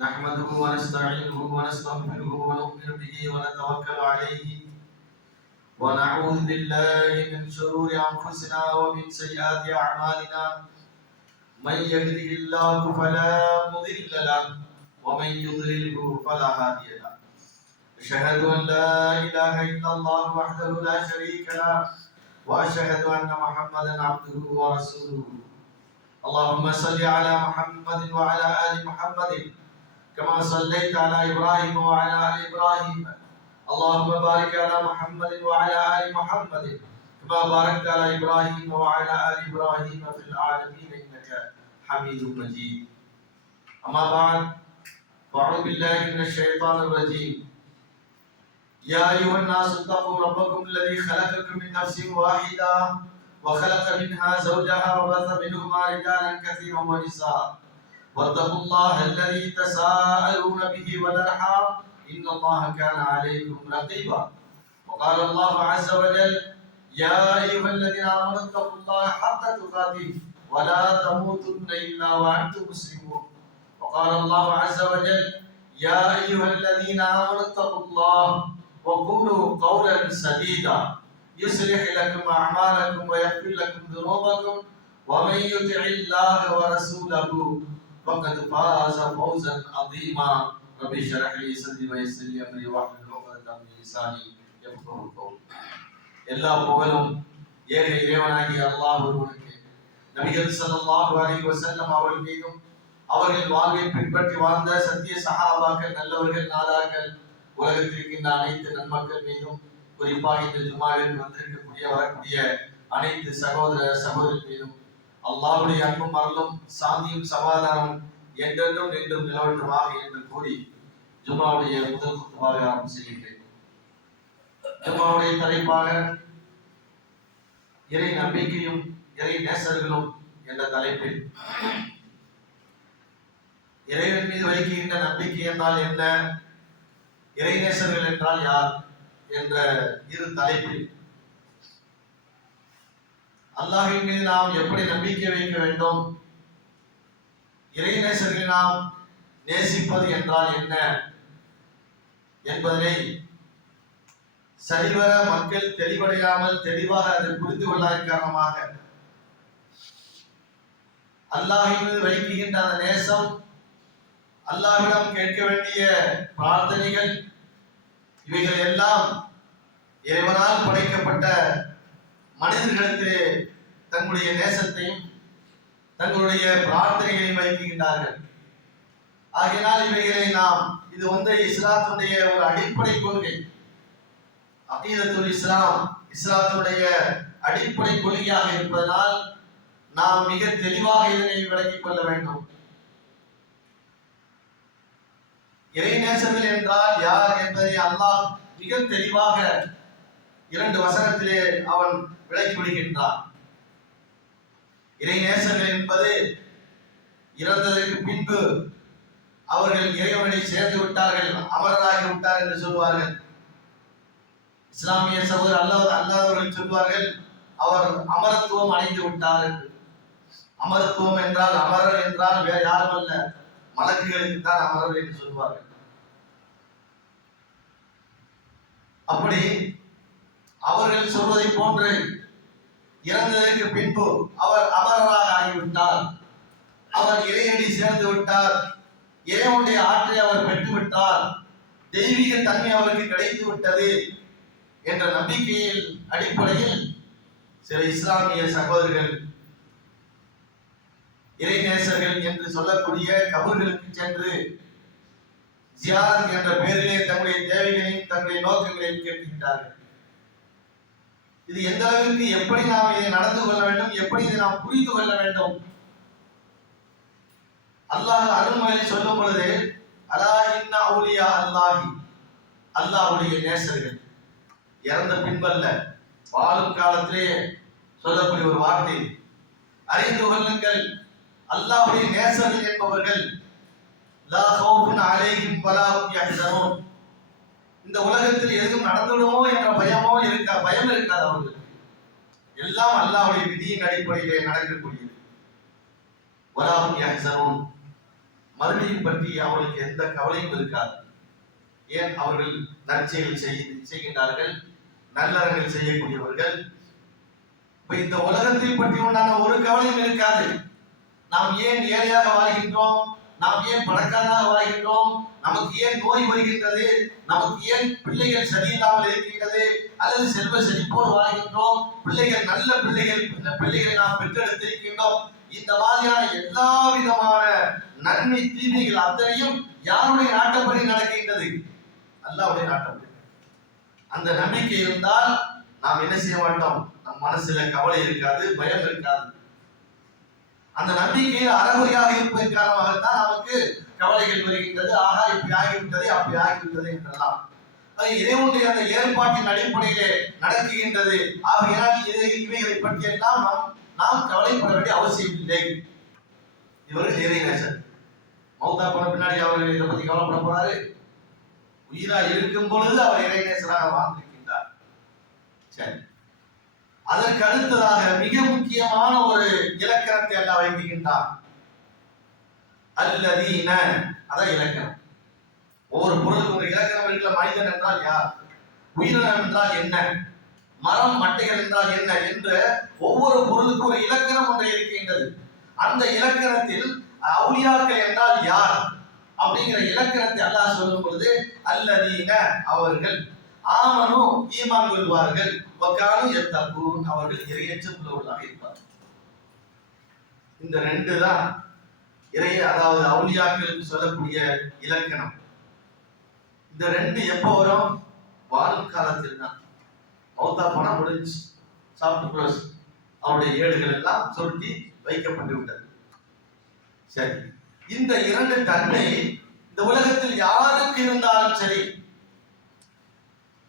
نحمده ونستعينه ونستغفره ونؤمن به ونتوكل عليه ونعوذ بالله من شرور أنفسنا ومن سيئات أعمالنا من يهده الله فلا مضل له ومن يضلله فلا هادي له أشهد أن لا إله إلا الله وحده لا شريك له وأشهد أن محمدا عبده ورسوله اللهم صل على محمد وعلى آل محمد كما صليت على إبراهيم وعلى آل إبراهيم اللهم بارك على محمد وعلى آل محمد كما باركت على إبراهيم وعلى آل إبراهيم في العالمين إنك حميد مجيد أما بعد فأعوذ بالله من الشيطان الرجيم يا أيها الناس اتقوا ربكم الذي خلقكم من نفس واحدة وخلق منها زوجها وبث منهما رجالا كثيرا ونساء واتقوا الله الذي تساءلون به والأرحام إن الله كان عليكم رقيبا وقال الله عز وجل يا أيها الذين آمنوا اتقوا الله حق تقاته ولا تموتن إلا وأنتم مسلمون وقال الله عز وجل يا أيها الذين آمنوا اتقوا الله وقولوا قولا سديدا يصلح لكم أعمالكم ويغفر لكم ذنوبكم ومن يطع الله ورسوله فقد فاز فوزا عظيما رب اشرح لي صدري ويسر لي امري واحلل عقدة من لساني يفقهوا قولي எல்லா புகழும் ஏக இறைவனாகிய அல்லாஹ் ஒருவனுக்கு நபிகள் ஸல்லல்லாஹு அலைஹி வஸல்லம் அவர்கள் மீதும் அவர்கள் வாழ்வை பின்பற்றி வாழ்ந்த சத்திய சஹாபாக்கள் நல்லவர்கள் நாதாக்கள் உலகத்தில் இருக்கின்ற அனைத்து நன்மக்கள் மீதும் குறிப்பாக இந்த ஜும்மாவிற்கு வந்திருக்கக்கூடிய வரக்கூடிய அனைத்து சகோதர சகோதரி மீதும் அல்லாஹ்வுடைய அன்பும் அருளும் சாந்தியும் சமாதானம் என்றென்றும் நின்றும் நிலவட்டுமாக என்று கூறி ஜும்மாவுடைய முதல் குத்துபாவை ஆரம்பம் செய்கின்றேன். ஜும்மாவுடைய தலைப்பாக இறை நம்பிக்கையும் இறை நேசர்களும் என்ற தலைப்பில் இறைவன் மீது வைக்கின்ற நம்பிக்கை என்றால் என்ன, இறை நேசர்கள் என்றால் யார் என்ற இரு தலைப்பில் அல்லாஹ்வின் மீது நாம் எப்படி நம்பிக்கை வைக்க வேண்டும், இறை நேசர்களை நாம் நேசிப்பது என்றால் என்ன என்பதனை சரிவர மக்கள் தெளிவடையாமல் தெளிவாக அதை புரிந்து கொள்ளாத காரணமாக அல்லாஹ்வின் மீது வைக்கின்ற அந்த நேசம், அல்லாஹ்விடம் கேட்க வேண்டிய பிரார்த்தனைகள், இவைகள் எல்லாம் இறைவனால் படைக்கப்பட்ட மனிதர்களிடத்திலே தங்களுடைய நேசத்தையும் தங்களுடைய பிரார்த்தனைகளையும் வைக்கின்றார்கள். ஆகையினால் இவைகளை நாம் இது இஸ்லாத்துடைய ஒரு அடிப்படை கொள்கை, அகீதத்துல் இஸ்லாம், இஸ்லாத்துடைய அடிப்படை கொள்கையாக இருப்பதனால் நாம் மிக தெளிவாக இதனை விளங்கிக் கொள்ள வேண்டும். இறை நேசர்கள் என்றால் யார் என்பதை அல்லாஹ் மிக தெளிவாக 2 வசனத்திலே அவன் விளக்கி விடுகின்றான். இறை நேசர்கள் என்பது இறந்ததற்கு பின்பு அவர்கள் இறைவனை சேர்ந்து விட்டார்கள், அமரராகி விட்டார் என்று சொல்வார்கள். இஸ்லாமிய சகோதரர் அல்லாதவர்கள் சொல்வார்கள் அவர் அமரத்துவம் அடைந்து விட்டார் என்று. அமரத்துவம் என்றால், அமரர் என்றால் வேறு யாரும் அல்ல, மலக்குகளுக்கு தான் அமரர் என்று சொல்வார்கள். அப்படி அவர்கள் சொல்வதை போன்று இறந்ததற்கு பின்பு அவர் அமரராக ஆகிவிட்டார், அவர் இறையடி சேர்ந்து விட்டார், இறைவனுடைய ஆற்றை அவர் பெற்றுவிட்டார், தெய்வீக தன்மை அவருக்கு கிடைத்து விட்டது என்ற நம்பிக்கையில் அடிப்படையில் சில இஸ்லாமிய சகோதரர்கள் இறைநேசர்கள் என்று சொல்லக்கூடிய கபர்களுக்கு சென்று ஜியாரத் என்ற பெயரிலே தங்களுடைய தேவைகளையும் தங்களுடைய நோக்கங்களையும் கேட்கின்றார்கள். இது எந்த அளவிற்கு, எப்படி நாம் இதை நடந்து கொள்ள வேண்டும், எப்படி இதை நாம் புரிந்து கொள்ள வேண்டும்? அல்லாஹ் அருள்மொழியை சொல்லும் பொழுது அலா இன்ன அவுலியா அல்லாஹி, அல்லாஹ்வுடைய நேசர்கள் இறந்த பின்பல்ல, வாழும் காலத்திலே சொல்லக்கூடிய ஒரு வார்த்தை. அறிந்து கொள்ளுங்கள், அல்லாஹ்வுடைய நேசர்கள் என்பவர்கள் லா ஹவுஃபுன் அலைஹிம் வலா ஹும் யஹ்சனூன், இந்த உலகத்தில் எதுவும் நடந்துவிடுமோ என்ற பயம் இருக்காது அவர்களுக்கு. எல்லாம் அல்லாஹ்வுடைய விதியின் அடிப்படையிலே நடக்கக்கூடியது. வலா ஹும் யஹ்சனூன், மறுமையை பற்றி அவர்களுக்கு எந்த கவலையும் இருக்காது. ஏன்? அவர்கள் நற்செயல் செய்கின்றார்கள், நல்லறங்கள் செய்யக்கூடியவர்கள். இந்த உலகத்தை பற்றி உண்டான ஒரு கவலையும் இருக்காது. நாம் ஏன் ஏழையாக வாழ்கின்றோம், நாம் ஏன் பணக்காரனாக வாழ்கின்றோம், நமக்கு ஏன் நோய் வருகின்றது, நமக்கு ஏன் பிள்ளைகள் சரியில்லாமல் இருக்கின்றது, அல்லது செல்வ செழிப்போடு வாழ்கின்றோம், பிள்ளைகள் நல்ல பிள்ளைகளை நாம் பெற்றெடுத்திருக்கின்றோம். இந்த மாதிரியான எல்லா விதமான நன்மை தீமைகள் அத்தனையும் யாருடைய நாட்டப்படி நடக்கின்றது? அல்லாஹ்வுடைய நாட்டப்படி. அந்த நம்பிக்கை இருந்தால் நாம் என்ன செய்ய மாட்டோம்? நம் மனசுல கவலை இருக்காது, பயம் இருக்காது. அந்த நம்பிக்கையில் அறகுறையாக இருப்பதன் காரணமாகத்தான் நமக்கு கவலைகள் வருகின்றது. ஆகா, இப்படி ஆகிவிட்டது, அப்படி ஆகிவிட்டது என்றெல்லாம். அது இறைவனுடைய அந்த ஏற்பாட்டின் அடிப்படையிலே நடக்குகின்றது. ஆகையால் இவைகளை பற்றி எல்லாம் நாம் கவலைப்பட வேண்டிய அவசியம் இல்லை. இவர்கள் இறைநேசர். மௌத்தா போன பின்னாடி அவர்கள் இதை பத்தி கவலைப்பட போறாரு? உயிரா இருக்கும் பொழுது அவர் இறைநேசராக வாழ்ந்திருக்கின்றார். சரி, அதற்கு அடுத்ததாக மிக முக்கியமான ஒரு இலக்கணத்தை அல்லாஹ் வைக்கின்றார். அல்லதீன, அதான் இலக்கணம். ஒவ்வொரு பொருளுக்கு ஒரு இலக்கணம் இருக்கிற. மனிதன் என்றால் யார், உயிரினம் என்றால் என்ன, மரம் மட்டைகள் என்றால் என்ன என்ற ஒவ்வொரு பொருளுக்கும் ஒரு இலக்கணம் ஒன்று இருக்கின்றது. அந்த இலக்கணத்தில் அவுலியாக்கள் என்றால் யார் அப்படிங்கிற இலக்கணத்தை அல்லாஹ் சொல்லும் பொழுது அல்லதீன, அவர்கள் ஆமனு, ஈமான் கொள்வார்கள், வகானு யத்தகூன், அவர்கள் இறையச்சம் உள்ளவர்களாக இருப்பார்கள். இந்த ரெண்டு தான் அதாவது அவுலியாக்களுக்கு சொல்லக்கூடிய இலக்கணம். இந்த ரெண்டு எப்போ வரும்? வாழும் காலத்தில் தான். மௌத்தா போனா முடிஞ்சு, சாப்பிட்டு க்ளோஸ். அவருடைய ஏடுகள் எல்லாம் சுருட்டி வைக்கப்பட்டு விட்டது. சரி, இந்த இரண்டு தன்மை இந்த உலகத்தில் யாருக்கு இருந்தாலும் சரி.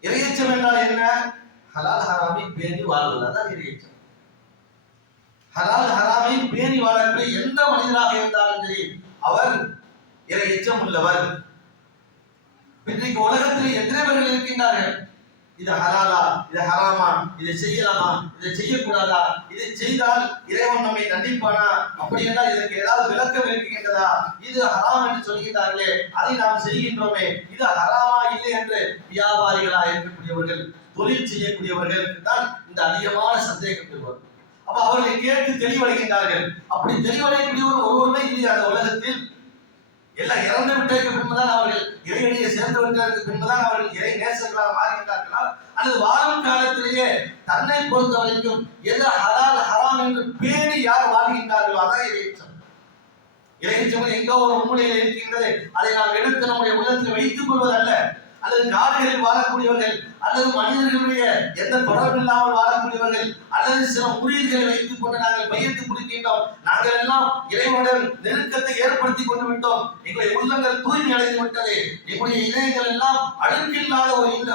இறையச்சம் என்றால் என்ன? ஹலால் ஹராமை பேணி வாழ்வது, அதான் இறையச்சம். ஹலால் ஹராமை பேணி வாழக்கூடிய எந்த மனிதராக இருந்தாலும் சரி, அவர் இறையச்சம் உள்ளவர். இன்றைக்கு உலகத்தில் எத்தனை பேர்கள் இருக்கின்றார்கள்? இது ஹலாலா, இது ஹராமா, இதை செய்யலாமா, இதை செய்யக்கூடாதா, இதை செய்தால் இறைவன் நம்மை தண்டிப்பானா, அப்படி என்றால் இதற்கு ஏதாவது விளக்கம் இருக்கின்றதா, இது ஹராம் என்று சொல்கின்றார்களே, அதை நாம் செய்கின்றோமே, இது ஹராமா இல்லை என்று வியாபாரிகளாக இருக்கக்கூடியவர்கள், தொழில் செய்யக்கூடியவர்களுக்கு தான் இந்த அதிகமான சந்தேகம் பெறுவார். அப்ப அவர்களை கேட்டு தெளிவடைகின்றார்கள். அப்படி தெளிவடையக்கூடியவர் ஒருவருமே இல்லை அந்த உலகத்தில். எல்லாம் இறந்து விட்டதற்கு பின்புதான் அவர்கள் இறைவனையை சேர்ந்து விட்டதற்கு பின்புதான் அவர்கள் இறை நேசர்களாக மாறுகின்றார்களா, அல்லது வாழும் காலத்திலேயே தன்னை பொறுத்த வரைக்கும் எது ஹலால் ஹராம் என்று பேணி யார் வாழ்கின்றார்களோ அதான் இறையச்சம். இறையச்சம் எங்கோ ஒரு மூலையில் இருக்கின்றது, அதை நாம் எடுத்து நம்முடைய உள்ளத்தில் வைத்துக் கொள்வதல்ல. அல்லது காடுகளில் வாழக்கூடியவர்கள், அல்லது மனிதர்களுடைய எந்த தொடர்பு இல்லாமல் வாழக்கூடியவர்கள், அல்லது சில முறியீடுகளை வைத்துக் கொண்டு நாங்கள் பயிர்த்து கொடுக்கின்றோம், நாங்கள் எல்லாம் இறைவனுடன் நெருக்கத்தை ஏற்படுத்தி கொண்டு விட்டோம், எங்களுடைய உள்ளங்கள் தூய்மை அடைந்து விட்டது, எங்களுடைய இதயங்கள் எல்லாம் அழுக்கில்லாத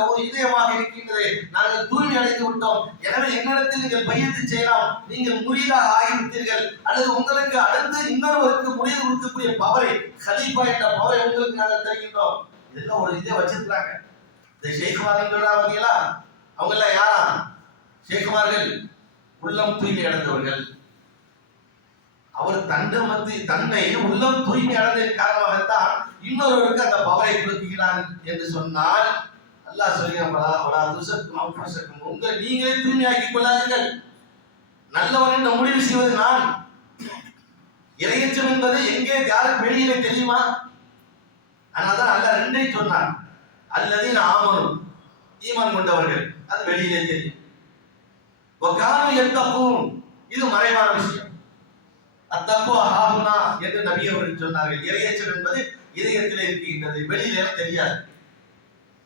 ஒரு இதயமாக இருக்கின்றது, நாங்கள் தூய்மை அடைந்து விட்டோம், எனவே என்னிடத்தில் நீங்கள் பயிர்த்து செய்யலாம், நீங்கள் முறியீடாக ஆகிவிட்டீர்கள், அல்லது உங்களுக்கு அடுத்து இன்னொருவருக்கு முறியீடு கொடுக்கக்கூடிய பவரை, கலீஃபா என்ற பவரை உங்களுக்கு நாங்கள் தருகின்றோம். இதெல்லாம் ஒரு இதை வச்சிருக்காங்க. இந்த ஷேக்மார்கள் சொல்றாங்களா, அவங்க எல்லாம் யாரா? ஷேக்மார்கள் உள்ளம் தூய்மை அடைந்தவர்கள். அவர் தன்னை உள்ளம் தூய்மை அடைந்ததன் காரணமாகத்தான் இன்னொருவருக்கு அந்த பவரை கொடுக்கிறான் என்று சொன்னால் அல்லாஹ் சொல்கிறான், உங்களை நீங்களே தூய்மையாக்கிக் கொள்ளாதீர்கள். நல்லவன் என்று முடிவு செய்வது நான். இறையச்சம் என்பது எங்கே யாருக்கு வெளியிலே தெரியுமா? அதனால்தான் அல்லாஹ் ரெண்டை சொன்னான். அல்லதீன ஆமனு, ஈமான் கொண்டவர்கள், அது வெளியிலே தெரியும். வகானு யத்தகூன், இது மறைவான விஷயம். அத்தக்வா ஹாஹுனா என்று நபி அவர்கள் சொன்னார்கள். இறையச்சம் என்பது இதயத்தில் இருக்கின்றது, வெளியில தெரியாது.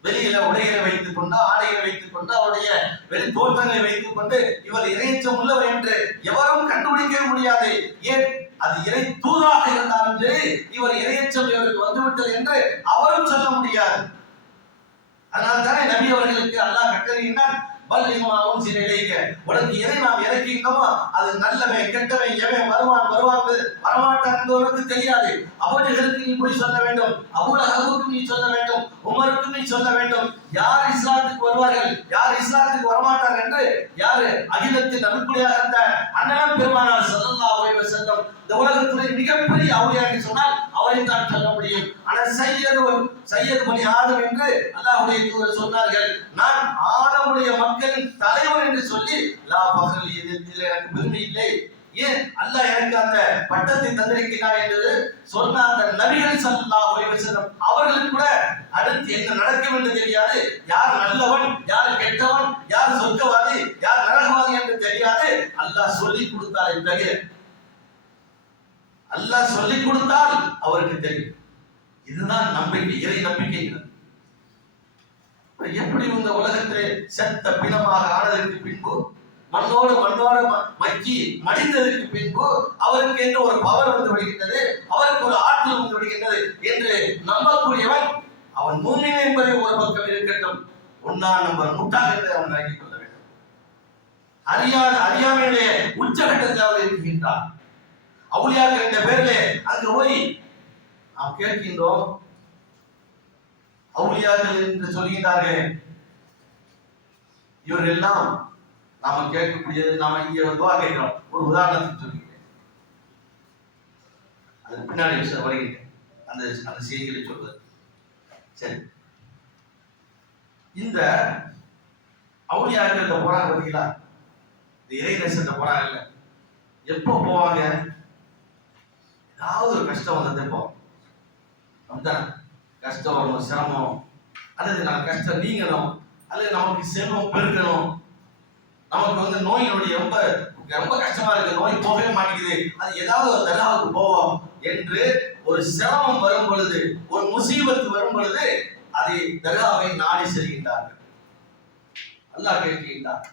வெளியில உடைகளை வைத்துக் கொண்டு, ஆடைகளை வைத்துக் கொண்டு, அவருடைய வெளி தோற்றங்களை வைத்துக் கொண்டு இவர் இறையச்சம் உள்ளவர் என்று எவரும் கண்டுபிடிக்க முடியாது. ஏன்? அது இறை தூதாக இருந்தாலும் சரி, இவர் இறையச்சம் இவருக்கு வந்துவிட்டது என்று அவரும் சொல்ல முடியாது. அதனால் தானே நபி அவர்களுக்கு அல்லாஹ் கட்டளையிட்டான், பல்லிமாவும் சிலைக்க, உனக்கு எதை நாம் இறக்கின்றோமோ அது நல்லவன் கெட்டவன், எவன் வருவான் வரமாட்டான் என்பவருக்கு தெரியாது. அபூஜஹலுக்கு நீ போய் சொல்ல வேண்டும், அபூலஹபுக்கு நீ சொல்ல வேண்டும், உமருக்கு நீ சொல்ல வேண்டும், யார் இஸ்லாத்துக்கு வருவார்கள், யார் இஸ்லாத்துக்கு வரமாட்டார்கள் என்று யாரு அகிலத்தின் நன்கொடையாக இருந்த அண்ணன் பெருமானார் ஸல்லல்லாஹு அலைஹி வஸல்லம் இந்த உலகத்துடைய மிகப்பெரிய அவுலியா என்று சொன்னால் அவரை தான் சொல்ல முடியும். ஆனால் சையது பனி ஆதம் என்று அல்லாஹ்வுடைய தூதர் சொன்னார்கள். நான் ஆதமுடைய மக்களின் தலைவர் என்று சொல்லி லா பஹல் இதில் எனக்கு பெருமை இல்லை, ஏன் அல்லாஹ் எனக்கு அந்த பட்டத்தை தந்திருக்கிறார் என்று சொன்ன அந்த நபிகள் ஸல்லல்லாஹு அலைஹி வஸல்லம் அவர்களுக்கு கூட அடுத்து என்ன நடக்கும் என்று தெரியாது. யார் நல்லவன், யார் கெட்டவன், யார் சொர்க்கவாதி, யார் நரகவாதி என்று தெரியாது. அல்லாஹ் சொல்லிக் கொடுத்தாரே தவிர, அல்லாஹ் சொல்லிக் கொடுத்தால் அவருக்கு தெரியும். இதுதான் நம்பிக்கை, இறை நம்பிக்கை. எப்படி இந்த உலகத்திலே செத்த பிணமாக ஆனதற்கு பின்பு, மண்ணோடு மக்கி மடிந்ததற்கு பின்பு அவருக்கு என்று ஒரு பவர் வந்து விடுகின்றது, அவருக்கு ஒரு ஆற்றல் வந்து விடுகின்றது என்று நம்பக்கூடியவன் அவன் மூமின் என்பதை ஒரு பக்கம் இருக்கட்டும், ஒன்னாம் நம்பர் முட்டாள் என்று அவன் ஆக்கிக் கொள்ள வேண்டும். அறியாமையிலே உச்சகட்டத்தில் அவர் இருக்கின்றார். அவுலியாக்கள் என்ற பெயரிலே அங்கு போய் நாம் கேட்கின்றோம். அவுலியாக்கள் என்று சொல்கின்றார்கள். இவர்கள் எல்லாம் நாம கேட்கக்கூடியது, நாம இங்க துவா கேட்கிறோம். ஒரு உதாரணத்துக்கு சொல்லிக்கிறேன், அது பின்னாடி விஷயம் வருகின்றேன் அந்த செய்திகளை சொல்வது. சரி, இந்த அவுலியாக்கள் போறாங்க பார்த்தீங்களா, இந்த இறை நேசத்தை போறாங்கல்ல, எப்போ போவாங்க? ஏதாவது ஒரு கஷ்டம் வந்தது போவோம். அப்படிதான் கஷ்டம் வரணும், சிரமம், அல்லது நான் கஷ்டம் நீங்கணும், அல்லது நமக்கு செல்வம் பெருக்கணும், நமக்கு வந்து நோயினுடைய ரொம்ப ரொம்ப கஷ்டமா இருக்கு, நோய் போகவே மாட்டேங்குது, அது ஏதாவது ஒரு தர்காவுக்கு போவோம் என்று ஒரு சிரமம் வரும் பொழுது, ஒரு முசீபத்து வரும் பொழுது அதை தர்காவை நாடி செல்கின்றார்கள். அல்லாஹ் கேட்கின்றார்,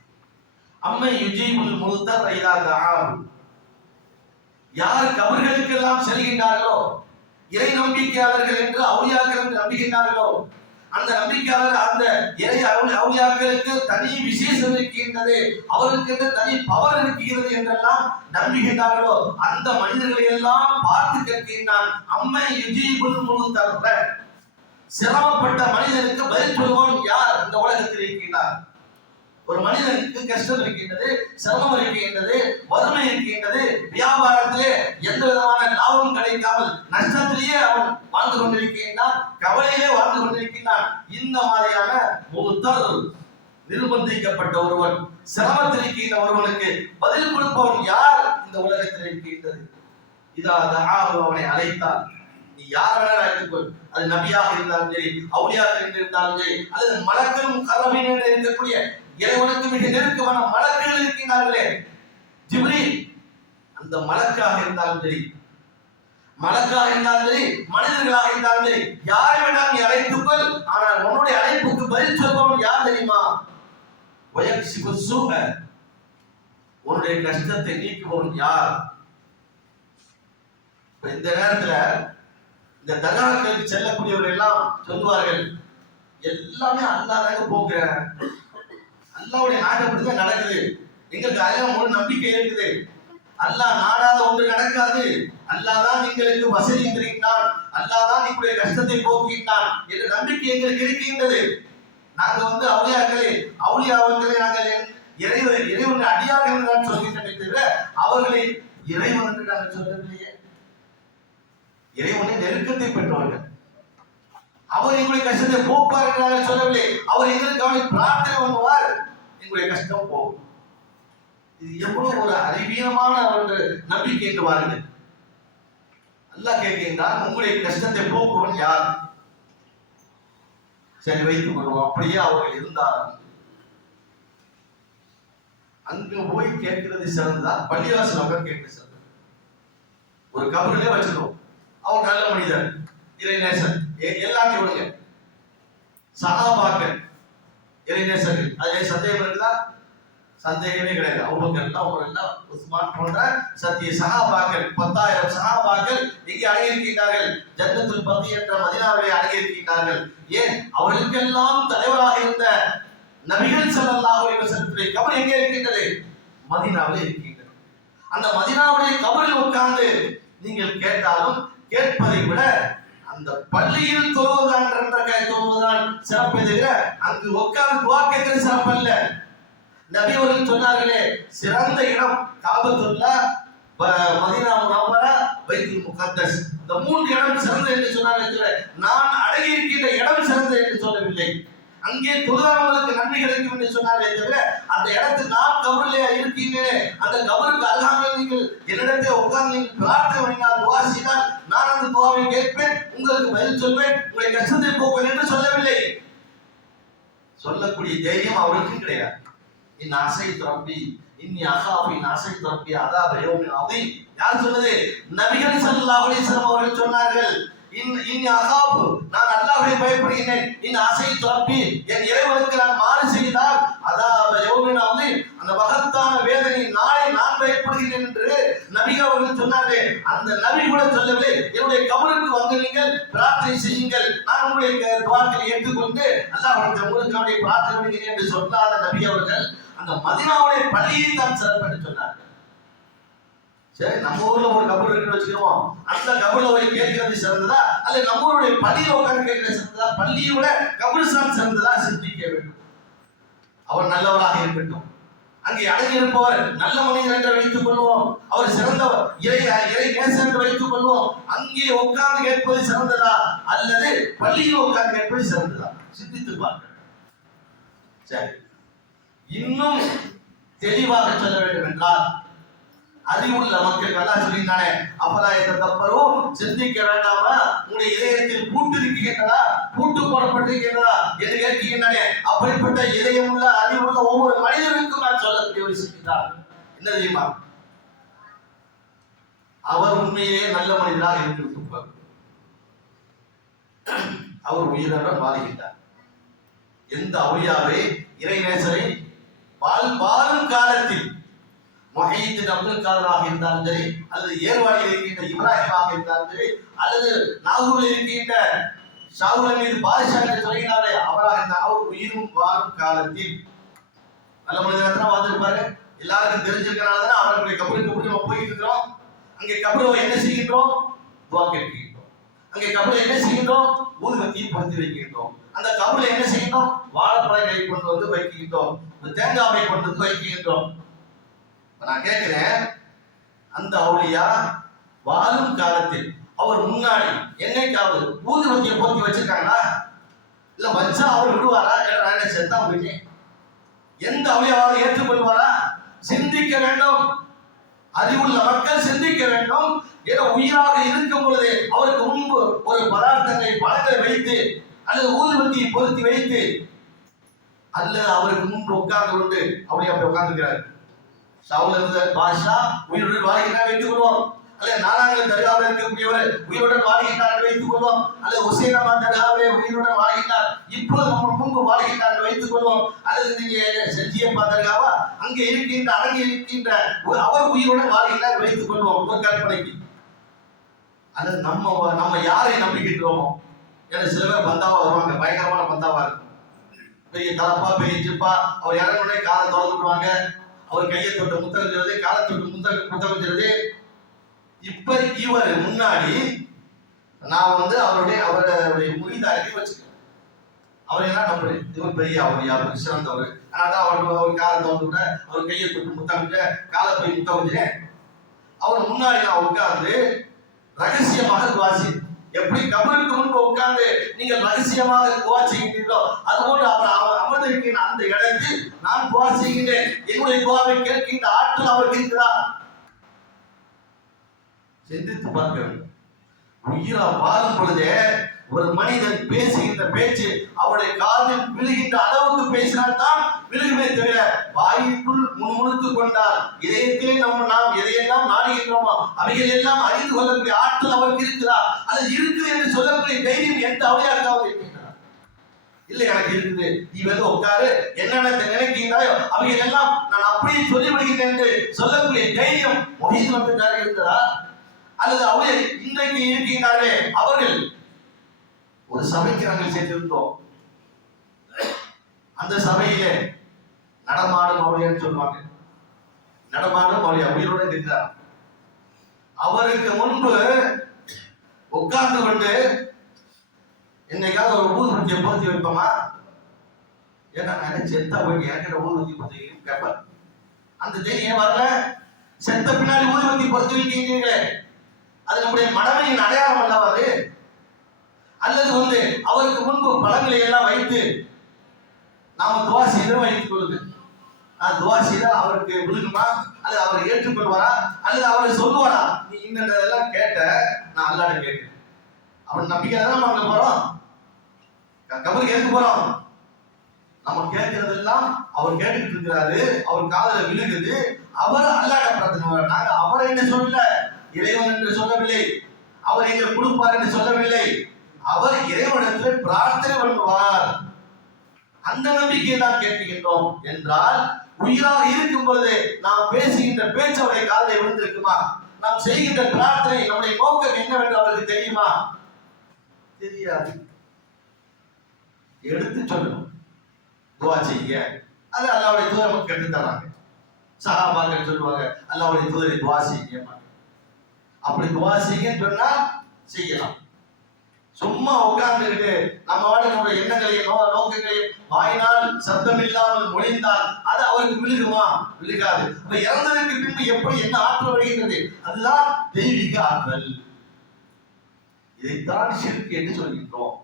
அம்மை யுஜீபுல் முல்தர் இதா தஆஹு. யார் கபர்களுக்கெல்லாம் செல்கின்றார்களோ, இறை நம்பிக்கையாளர்கள் என்று அவுலியாக்கள் என்று நம்புகின்றார்களோ, அந்த நம்பிக்கையாளர் அந்த இறை அவுலியாக்களுக்கு தனி விசேஷம் இருக்கின்றது, அவருக்கு தனி பவர் இருக்கிறது என்றெல்லாம் நம்புகின்றார்களோ, அந்த மனிதர்களை எல்லாம் பார்த்து கேட்கின்றான். அம்மை யுஜீபுல் முல்தர், சிரமப்பட்ட மனிதனுக்கு பதில் சொல்லுவோம் யார் இந்த உலகத்தில் இருக்கின்றார்? ஒரு மனிதனுக்கு கஷ்டம் இருக்கின்றது, சிரமம் இருக்கின்றது, வறுமை இருக்கின்றது, வியாபாரத்திலே எந்த விதமான லாபம் கிடைக்காமல் நஷ்டத்திலேயே அவன் வாழ்ந்து கொண்டிருக்கின்றான், கவலையிலே வாழ்ந்து கொண்டிருக்கின்றான். இந்த மாதிரியான முல்தர், நிர்பந்திக்கப்பட்ட ஒருவன், சிரமத்தில் இருக்கின்ற ஒருவனுக்கு பதில் கொடுப்பவன் யார் இந்த உலகத்தில் இருக்கின்றது? இதா தஆஹு, அவனை அழைத்தால் நீ யார் வேணாலும் அழைத்துக்கொள், அது நபியாக இருந்தாலும் சரி, அவுலியாக இருந்தாலும் சரி, அல்லது மலக்கும் கரபின் என்று இருக்கக்கூடிய இறைவனுக்கு மிக நெருக்கமான மலக்குகள் இருக்கின்றார்களே, ஜிப்ரீல், அந்த மலக்காக இருந்தாலும் சரி, மலக்காக இருந்தாலும் சரி, மனிதர்களாக இருந்தாலும் சரி, யாரை வேணாலும் நீ அழைத்துக்கொள், ஆனால் உன்னுடைய அழைப்புக்கு பதில் சொல்பவன் யார் தெரியுமா? வயக்ஷிபு ஸூஅ, உன்னுடைய கஷ்டத்தை நீக்குபவன் யார்? இந்த நேரத்துல இந்த தர்காக்களுக்கு செல்லக்கூடியவர்கள் எல்லாம் சொல்லுவார்கள், எல்லாமே அல்லாஹ் தான் போக்குறேன், அல்லாஹ்வுடைய நாட்டப்படிதான் நடக்குது, எங்களுக்கு அதிகம் முழு நம்பிக்கை இருக்குது, அல்லாஹ் நாடாத ஒன்று நடக்காது, அல்லாஹ் தான் எங்களுக்கு வசதி தருகின்றான், அல்லாஹ் தான் எங்களுடைய கஷ்டத்தை போக்குகின்றான் என்ற நம்பிக்கை எங்களுக்கு இருக்கின்றது. நாங்க வந்து அவுலியாக்களை நாங்கள் இறைவன் அடியார்கள் தான் சொல்கின்றமே தவிர அவர்களை இறைவன் என்று நாங்கள் சொல்லவில்லையே. இறைவனை நெருக்கத்தை பெற்றவர்கள், அவர் எங்களுடைய கஷ்டத்தை போக்குவார் என்று நாங்கள் சொல்லவில்லை. அவர் எங்களுக்கு அவனை பிரார்த்தனை பண்ணுவார், எங்களுடைய கஷ்டம் போகும். இது எவ்வளவு ஒரு அறிவீனமான ஒரு நம்பிக்கை என்று பாருங்கள். அல்லாஹ் கேட்கின்றான், உங்களுடைய கஷ்டத்தை போக்குவன் யார்? சரி, வைத்துக் கொள்வோம், அப்படியே அவர்கள் இருந்தார்கள். அங்க போய் கேட்கிறது சிறந்ததா, பள்ளிவாசல் அவர் கேட்கிறது சிறந்தது? ஒரு கபரிலே வச்சிருக்கோம், அவர் நல்ல மனிதர், இறைநேசன், எல்லாத்தையும் விடுங்க, சஹாபாக்கள் இறைநேசர்கள், அதிலே சந்தேகம் இருக்குதா? சந்தேகமே கிடையாது. அபூபக்கர், உஸ்மான் போன்ற சத்திய சஹாபாக்கள், 10,000 சஹாபாக்கள் இங்கே அடங்கியிருக்கின்றார்கள். ஜன்னத்துல் பக்கி என்ற மதீனாவிலே அடங்கியிருக்கின்றார்கள். ஏன்? அவர்களுக்கெல்லாம் தலைவராக இருந்த நபிகள் ஸல்லல்லாஹு அலைஹி வஸல்லம் கபர் எங்கே இருக்கின்றது? மதீனாவிலே இருக்கின்றது. அந்த மதீனாவுடைய கபரில் உட்கார்ந்து நீங்கள் கேட்டாலும் கேட்பதை விட அந்த பள்ளியில் தொழுவதுதான் 2 ரக்காத் தொழுவதுதான் சிறப்பை தவிர அங்கு உட்கார்ந்து துஆ கேட்கிறது சிறப்பு அல்ல. நபி அவர்கள் சொன்னார்களே, சிறந்த இடம் காபத்துல்லா, மதீனா முனவ்வரா, பைத்துல் முகத்தஸ், இந்த 3 இடம் சிறந்தது என்று சொன்னார்களே, நான் அடங்கி இருக்கின்ற இடம் சிறந்தது என்று சொல்லவில்லை. அங்கே தொழுதவர்களுக்கு நன்மை கிடைக்கும் என்று சொன்னார்களே தவிர, அந்த இடத்தில் நான் கபரிலே இருக்கின்றேன், அந்த கபருக்கு அருகாமையில் நீங்கள் என்னிடத்தில் உட்கார்ந்து நீங்கள் பிரார்த்தனை பண்ணினால், துஆ செய்தால் நான் அந்த துஆவை கேட்பேன், உங்களுக்கு பதில் சொல்வேன், உங்களை கஷ்டத்தை போக்குவேன் என்று சொல்லவில்லை. சொல்லக்கூடிய தைரியம் அவருக்கும் கிடையாது. இன் அஸைது ரப்பி இன்னி அகாஃபு இன் அஸைது ரப்பி அஸாப யௌமின் அதீம். யார் சொன்னது? நபிகள் ஸல்லல்லாஹு அலைஹி வஸல்லம் அவர்கள் சொன்னார்கள். இன்னி அகாஃபு, நான் அல்லாஹ்வை பயப்படுகிறேன். இன் அஸைது ரப்பி, என் இறைவனுக்கு நான் மாறு செய்தால் அஸாப யௌமின் அதீம், அந்த மகத்தான வேதனை நாளை நான் பயப்படுகிறேன் என்று நபிகள் அவர்கள் சொன்னார்கள். அந்த நபி கூட சொல்லவில்லை, என்னுடைய கபருக்கு வந்து நீங்கள் பிரார்த்தனை செய்யுங்கள், நான் உங்களுடைய துஆக்களை ஏற்றுக்கொண்டு அல்லாஹ்விடம் உங்களுக்காக பிரார்த்தனை பண்ணுகிறேன் என்று சொல்லாத நபி அவர்கள் அந்த மதீனாவுடைய பள்ளியை தான் சிறப்பு என்று சொன்னார்கள். சரி, நம்ம ஊர்ல ஒரு கபர் இருக்குன்னு வச்சுக்கிறோம், அந்த கபர்ல போய் கேட்கறது சிறந்ததா அல்ல நம்ம ஊருடைய பள்ளியில உட்கார்ந்து கேட்கறது சிறந்ததா? பள்ளியை விட கபரிஸ்தான் சிறந்ததா? சிந்திக்க வேண்டும். அவர் நல்லவராக இருக்கட்டும், அங்கே அடங்கி இருப்பவர் நல்ல மனிதர் என்று வைத்துக் கொள்வோம், அவர் சிறந்தவர் இறை நேசர் என்று வைத்துக் கொள்வோம். அங்கே உட்கார்ந்து கேட்பது சிறந்ததா அல்லது பள்ளியில் உட்கார்ந்து கேட்பது சிறந்ததா? சிந்தித்து பார்க்க. சரி, இன்னும் தெளிவாக சொல்ல வேண்டும் என்றால், அறிவுள்ள மக்கள் அல்லாஹ் சொல்லினானே, அப்பலா யததப்பரும், சிந்திக்க வேண்டாமா? உங்களுடைய இதயத்தில் பூட்டு இருக்கின்றதா, பூட்டு போடப்பட்டிருக்கிறதா என்று கேட்கின்றானே, அப்படிப்பட்ட இதயமுள்ள அறிவுள்ள ஒவ்வொரு மனிதனுக்கும் நான் சொல்லக்கூடிய ஒரு செய்திதான் என்ன தெரியுமா? அவர் உண்மையிலே நல்ல மனிதராக இருந்திருப்பார். அவர் உயிருடன் வாழ்கின்றார். எந்த அவுலியாவை, இறை நேசரை வாழும் காலத்தில் முஹையீன் அப்துல் காதராக இருந்தாலும் சரி, அல்லது ஏர்வாடியில் இருக்கின்ற இப்ராஹிமாக இருந்தாலும் சரி, அல்லது நாகூரில் இருக்கின்ற ஷாவுல் மீது பாதுஷா என்று சொல்கிறாரே அவராக இருந்தால், அவர் உயிரும் வாழும் காலத்தில் நல்ல மனிதராக வாழ்ந்திருப்பாரு. எல்லாருக்கும் தெரிஞ்சிருக்கிறனால தான் அவர்களுடைய கபருக்கு நம்ம போயிட்டு இருக்கிறோம். அங்கே கபரை என்ன செய்கின்றோம்? துஆ கேட்கின்றோம். அங்கே கபரை என்ன செய்கின்றோம்? ஊதுபத்தியை பொருத்தி வைக்கின்றோம். அந்த கபரில் என்ன செய்கின்றோம்? வாழைப்பழங்களை கொண்டு வந்து வைக்கின்றோம், தேங்காவை கொண்டு வந்து வைக்கின்றோம். நான் கேட்கிறேன், அந்த அவுலியா வாழும் காலத்தில் அவர் முன்னாடி என்னைக்காவது ஊதுபத்தியை பொருத்தி வச்சிருக்காங்களா? இல்ல வச்சா அவர் விடுவாரா? நான் செத்தா போயிட்டேன், எந்த அவுலியாவாவது ஏற்றுக்கொள்வாரா? சிந்திக்க வேண்டும். அறிவுள்ள மக்கள் சிந்திக்க வேண்டும். ஏதோ உயிராக இருக்கும் பொழுது அவருக்கு முன்பு ஒரு பதார்த்தங்களை பழங்களை வைத்து அல்லது ஊதுபத்தியை பொருத்தி வைத்து அல்லது அவருக்கு முன்பு உட்கார்ந்து கொண்டு அப்படி உட்கார்ந்துக்கிறார். ஷாவுல் இருந்த பாஷா உயிருடன் வாழ்கிறார் வைத்துக் கொள்வோம், அல்லது நானாங்கள் தர்காவில் இருக்கக்கூடியவர் உயிருடன் வாழ்கின்றார் வைத்துக் கொள்வோம், அல்லது ஹுசைனாமா தர்காவிலே உயிருடன் வாழ்கின்றார் இப்போது நம்ம முன்பு வாழ்கின்றார் வைத்துக் கொள்வோம், அல்லது நீங்க செஞ்சியப்பா தர்காவா அங்கே இருக்கின்ற அடங்கி இருக்கின்ற அவர் உயிருடன் வாழ்கின்றார் வைத்துக் கொள்வோம் ஒரு கற்பனைக்கு. அல்லது நம்ம யாரை நம்புகின்றோமோ? ஏன்னா சில பேர் பந்தாவா வருவாங்க, பயங்கரமான பந்தாவா இருக்கும், பெரிய தலப்பா பெரிய சிப்பா, அவர் இறங்குனே காலை திறந்துடுவாங்க, அவர் கையை தொட்டு முத்தகஞ்சிறது, காலை தொட்டு முத்தகஞ்சிறது. இப்ப இவர் முன்னாடி நான் அவருடைய முறிதாக்கி வச்சுக்கிறேன். அவர் என்ன நம்புறேன், இவர் பெரிய அவர் சிறந்தவர், அதான் அவர் காலை திறந்து விட, அவர் கையை தொட்டு முத்தகஞ்ச, காலை போய் முத்தகஞ்சேன். அவர் முன்னாடி நான் உட்கார்ந்து ரகசியமாக துவாசி, எப்படி கபருக்கு முன்பு உட்கார்ந்து நீங்கள் ரகசியமாக துவா செய்கின்றீர்களோ அதுபோன்று அவர் அமர்ந்திருக்கின்ற அந்த இடத்தில் நான் துவா செய்கின்றேன். என்னுடைய துவாவை கேட்கின்ற ஆற்றல் அவருக்கு இருக்கிறார். சிந்தித்து பார்க்க வேண்டும். உயிரா வாழும் பொழுதே ஒரு மனிதன் பேசுகின்ற பேச்சு அவருடைய காதில் விழுகின்ற அளவுக்கு பேசினால் தான் விழுகுமே தவிர, வாய்க்குள் முணுமுணுத்து கொண்டால் இதயத்திலே நாம் எதையெல்லாம் நாடுகின்றோமோ அவைகள் எல்லாம் அறிந்து கொள்ளக்கூடிய ஆற்றல் அவருக்கு இருக்கிறார். அது இருக்குது என்று சொல்லக்கூடிய தைரியம் எந்த அவையாக்காவது இருக்கின்றார்? இல்லை, எனக்கு இருக்குது, நீ வந்து உட்காரு, என்னென்ன நினைக்கின்றாயோ அவைகள் எல்லாம் நான் அப்படியே சொல்லிவிடுகிறேன் என்று சொல்லக்கூடிய தைரியம் முஹையீன் வந்திருக்காரு இருக்கிறா? அல்லது அவை இன்றைக்கு இருக்கின்றார்களே அவர்கள் ஒரு சபைக்கு நாங்கள் சேர்ந்திருந்தோம். அந்த சபையிலே நடமாடும் அவுலியான்னு சொல்லுவாங்க. நடமாடும் அவுலியா உயிரோடு இருக்கிறார். அவருக்கு முன்பு உட்கார்ந்து கொண்டு என்னைக்காவது ஒரு ஊதுபத்தியை பொருத்தி வைப்போமா? ஏன்னா நான் செத்தா போய் எனக்கு ஊதுபத்தி பொருத்தி கேட்பார். அந்த தைரியம் ஏன் வரல? செத்த பின்னாடி ஊதுபத்தி பொருத்தி வைக்கிறீங்களே, அது நம்முடைய மடமையின் அடையாளம் அல்லவா அது? அல்லது அவருக்கு முன்பு பழங்களை எல்லாம் வைத்து நாம துவா செய்து வைத்துக் கொள்ளுது. துவா செய்தால் அவருக்கு விழுகுமா, அல்லது அவர் ஏற்றுக்கொள்வாரா, அல்லது அவர் சொல்லுவாரா, நீ இன்னெல்லாம் கேட்ட நான் அல்லாட கேட்கிறேன். அவர் நம்பிக்கை தானே நம்ம அங்க போறோம், கபருக்கு எதுக்கு போறோம்? நம்ம கேட்கறதெல்லாம் அவர் கேட்டுக்கிட்டு இருக்கிறாரு, அவர் காதல விழுகுது, அவர் அல்லாட பிரார்த்தனை. நாங்க அவரை என்று சொல்லல, இறைவன் என்று சொல்லவில்லை, அவர் எங்க கொடுப்பார் என்று சொல்லவில்லை, அவர் இறைவனிடத்தில் பிரார்த்தனை பண்ணுவார். அந்த நம்பிக்கையை தான் கேட்கின்றோம் என்றால், உயிராக இருக்கும் பொழுது நாம் பேசுகின்ற பேச்சு அவருடைய காதலை விழுந்திருக்குமா? நாம் செய்கின்ற பிரார்த்தனை நம்முடைய நோக்கம் என்னவென்று அவருக்கு தெரியுமா? தெரியாது. எடுத்து சொல்லணும், துவா செய்ய. அது அல்லாஹ்வுடைய தூதர் நமக்கு கற்று தராங்க. சஹாபாக்கள் சொல்லுவாங்க, அல்லாஹ்வுடைய தூதரை துவா செய்ய. அப்படி துவா செய்யன்னு சொன்னா செய்யலாம். சும்மா உட்கார்ந்துக்கிட்டு நம்ம நம்முடைய எண்ணங்களையும் நோக்கங்களையும் வாயினால் சப்தம் இல்லாமல் மொழிந்தால் அது அவருக்கு விழுகுமா? விழுகாது. அப்ப இறந்ததற்கு பின்பு எப்படி என்ன ஆற்றல் வருகின்றது? அதுதான் தெய்வீக ஆற்றல். இதைத்தான் ஷிர்க் என்று சொல்கின்றோம்.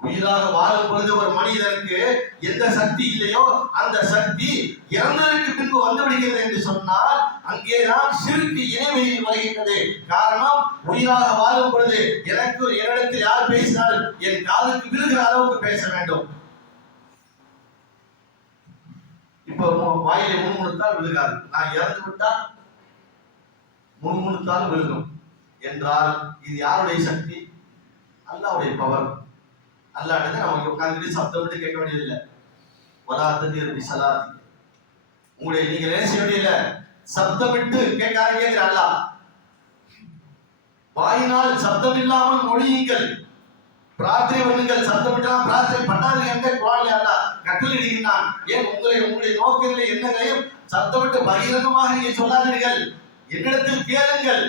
உயிராக வாழும் பொழுது ஒரு மனிதனுக்கு எந்த சக்தி இல்லையோ அந்த சக்தி இறந்ததற்கு பின்பு வந்து விடுகிறது என்று சொன்னால் அங்கேதான் ஷிர்க் இணைமை வருகின்றது. காரணம், உயிராக வாழும் பொழுது எனக்கு என்னிடத்தில் யார் பேசினால் என் காதுக்கு விழுகிற அளவுக்கு பேச வேண்டும். இப்போ வாயிலை முன்முணுத்தால் விழுகாது, நான் இறந்து விட்டால் முன்முணுத்தால் விழுகும் என்றால் இது யாருடைய சக்தி? அல்லாஹ்வுடைய பவர். அல்லாஹ்விடத்தில் நமக்கு உட்கார்ந்து சப்தம் விட்டு கேட்க வேண்டியதில்லை. வலா ததீர் பிஸலாத்தி, உங்களுடைய நீங்க என்ன செய்ய வேண்டியதில்லை, சப்தமிட்டு கேட்காதீங்க. அல்லாஹ் வாயினால் சப்தம் இல்லாமல் மொழியுங்கள், பிரார்த்தனை பண்ணுங்கள். சப்தமிட்டால் பிரார்த்தனை பண்ணாதீங்க என்ற குர்ஆனில் அல்லாஹ் கட்டளையிடுகிறான். ஏன்? உங்களுடைய நோக்கங்களை எண்ணங்களையும் சப்தமிட்டு பகிரங்கமாக நீங்க சொல்லாதீர்கள், என்னிடத்தில் கேளுங்கள்.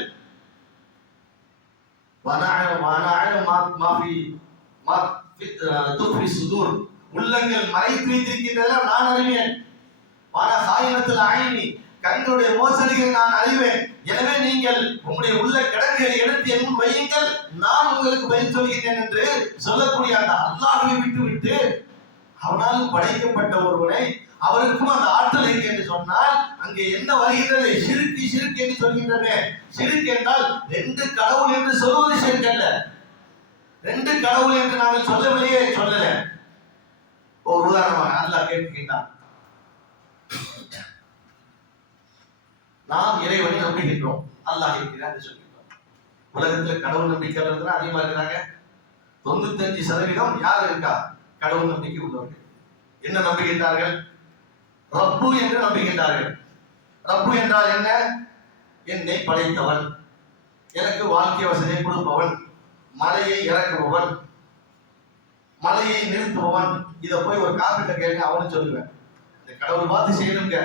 உள்ளங்கள் மறைத்து வைத்திருக்கின்றன நான் அறிவேன். கண்களுடைய மோசடிகளை நான் அறிவேன். எனவே நீங்கள் உங்களுடைய உள்ள கிடங்களை எடுத்து என் முன் வையுங்கள், நான் உங்களுக்கு பதில் சொல்கிறேன் என்று சொல்லக்கூடிய அந்த அல்லாஹ்வை விட்டுவிட்டு அவனால் படைக்கப்பட்ட ஒருவனை அவருக்கும் அந்த ஆற்றல் இருக்கு என்று சொன்னால் அங்கே என்ன வருகின்றது? ஷிர்க் ஷிர்க் என்று சொல்கின்றது. ஷிர்க் என்றால் ரெண்டு கடவுள் என்று சொல்வது ஷிர்க் அல்ல. ரெண்டு கடவுள் என்று நாங்கள் சொல்லவில்லையே, சொல்லல. ஒரு உதாரணமாக அல்லாஹ் கேட்கின்றான், நாம் இறைவனை நம்புகின்றோம், அல்லாஹ் இருக்கிறார் என்று சொல்கின்றோம். உலகத்தில் கடவுள் நம்பிக்கையாளர்கள் அதிகமா இருக்கிறாங்க. 95% யார் இருக்கா? கடவுள் நம்பிக்கை உள்ளவர்கள். என்ன நம்புகின்றார்கள்? ரப்பு என்று நம்புகின்றார்கள். ரப்பு என்றால் என்ன? என்னை படைத்தவன், எனக்கு வாழ்க்கை வசதியை கொடுப்பவன், மலையை இறக்குபவன், மலையை நிறுத்துபவன். இதை போய் ஒரு காப்பிட்ட கேட்க அவனு சொல்லுவேன், இந்த கடவுள் பார்த்து செய்யணுங்க,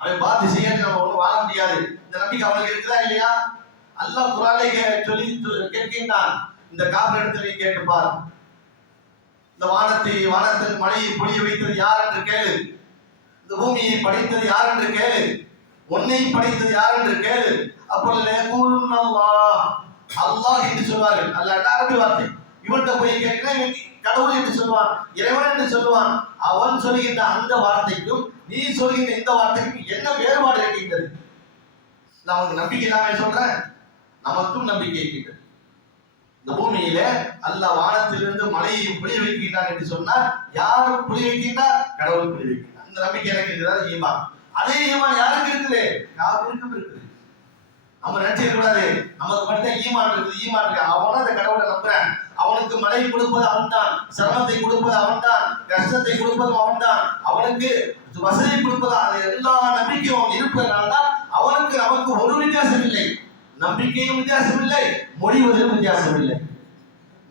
அவன் பார்த்து செய்ய நம்ம ஒன்றும் வாழ முடியாது. இந்த நம்பிக்கை அவனுக்கு இருக்குதா இல்லையா? அல்லாஹ் குர்ஆனை சொல்லி கேட்கின்றான், இந்த காப்பிடத்தில் நீ கேட்டுப்பார், இந்த வானத்தில் மழையை பொழிய வைத்தது யார் என்று கேளு, இந்த பூமியை படைத்தது யார் என்று கேளு, உன்னை படைத்தது யார் என்று கேளு. அப்பொழுது அல்லாஹ் என்று சொல்வார்கள். அல்லாஹ் அரபி வார்த்தை. இவன்கிட்ட போய் கேட்கிறேன், கடவுள் என்று சொல்லுவான், இறைவன் என்று சொல்லுவான். அவன் சொல்கின்ற அந்த வார்த்தைக்கும் நீ சொல்கின்ற இந்த வார்த்தைக்கும் என்ன வேறுபாடு இருக்கின்றது? நான் உனக்கு நம்பிக்கை இல்லாம சொல்றேன், நமக்கும் நம்பிக்கை இருக்கின்றது. இந்த பூமியில அல்லாஹ் வானத்திலிருந்து மழையை புரிய வைக்கின்றான் என்று சொன்னால் யார் புரிய வைக்கின்றார்? கடவுள் புரிய வைக்கின்றார். இந்த நம்பிக்கை எனக்கு இருக்கிறது ஈமான். அதே ஈமான் யாருக்கு இருக்குது? காபிருக்கும் இருக்குது. நம்ம நினைச்சிக்க கூடாது நமக்கு மட்டும் ஈமான் இருக்குது, ஈமான் இருக்கு, அவனும் அந்த கடவுளை நம்புறான், அவனுக்கு மழை கொடுப்பது அவன்தான், சிரமத்தை கொடுப்பது அவன்தான், கஷ்டத்தை கொடுப்பதும் அவன்தான், அவனுக்கு வசதி கொடுப்பது, அது எல்லா நம்பிக்கையும் அவன் இருப்பதனால்தான் அவனுக்கு நமக்கு ஒரு வித்தியாசம் இல்லை. நம்பிக்கையும் வித்தியாசம் இல்லை, மொழிவதிலும் வித்தியாசம் இல்லை.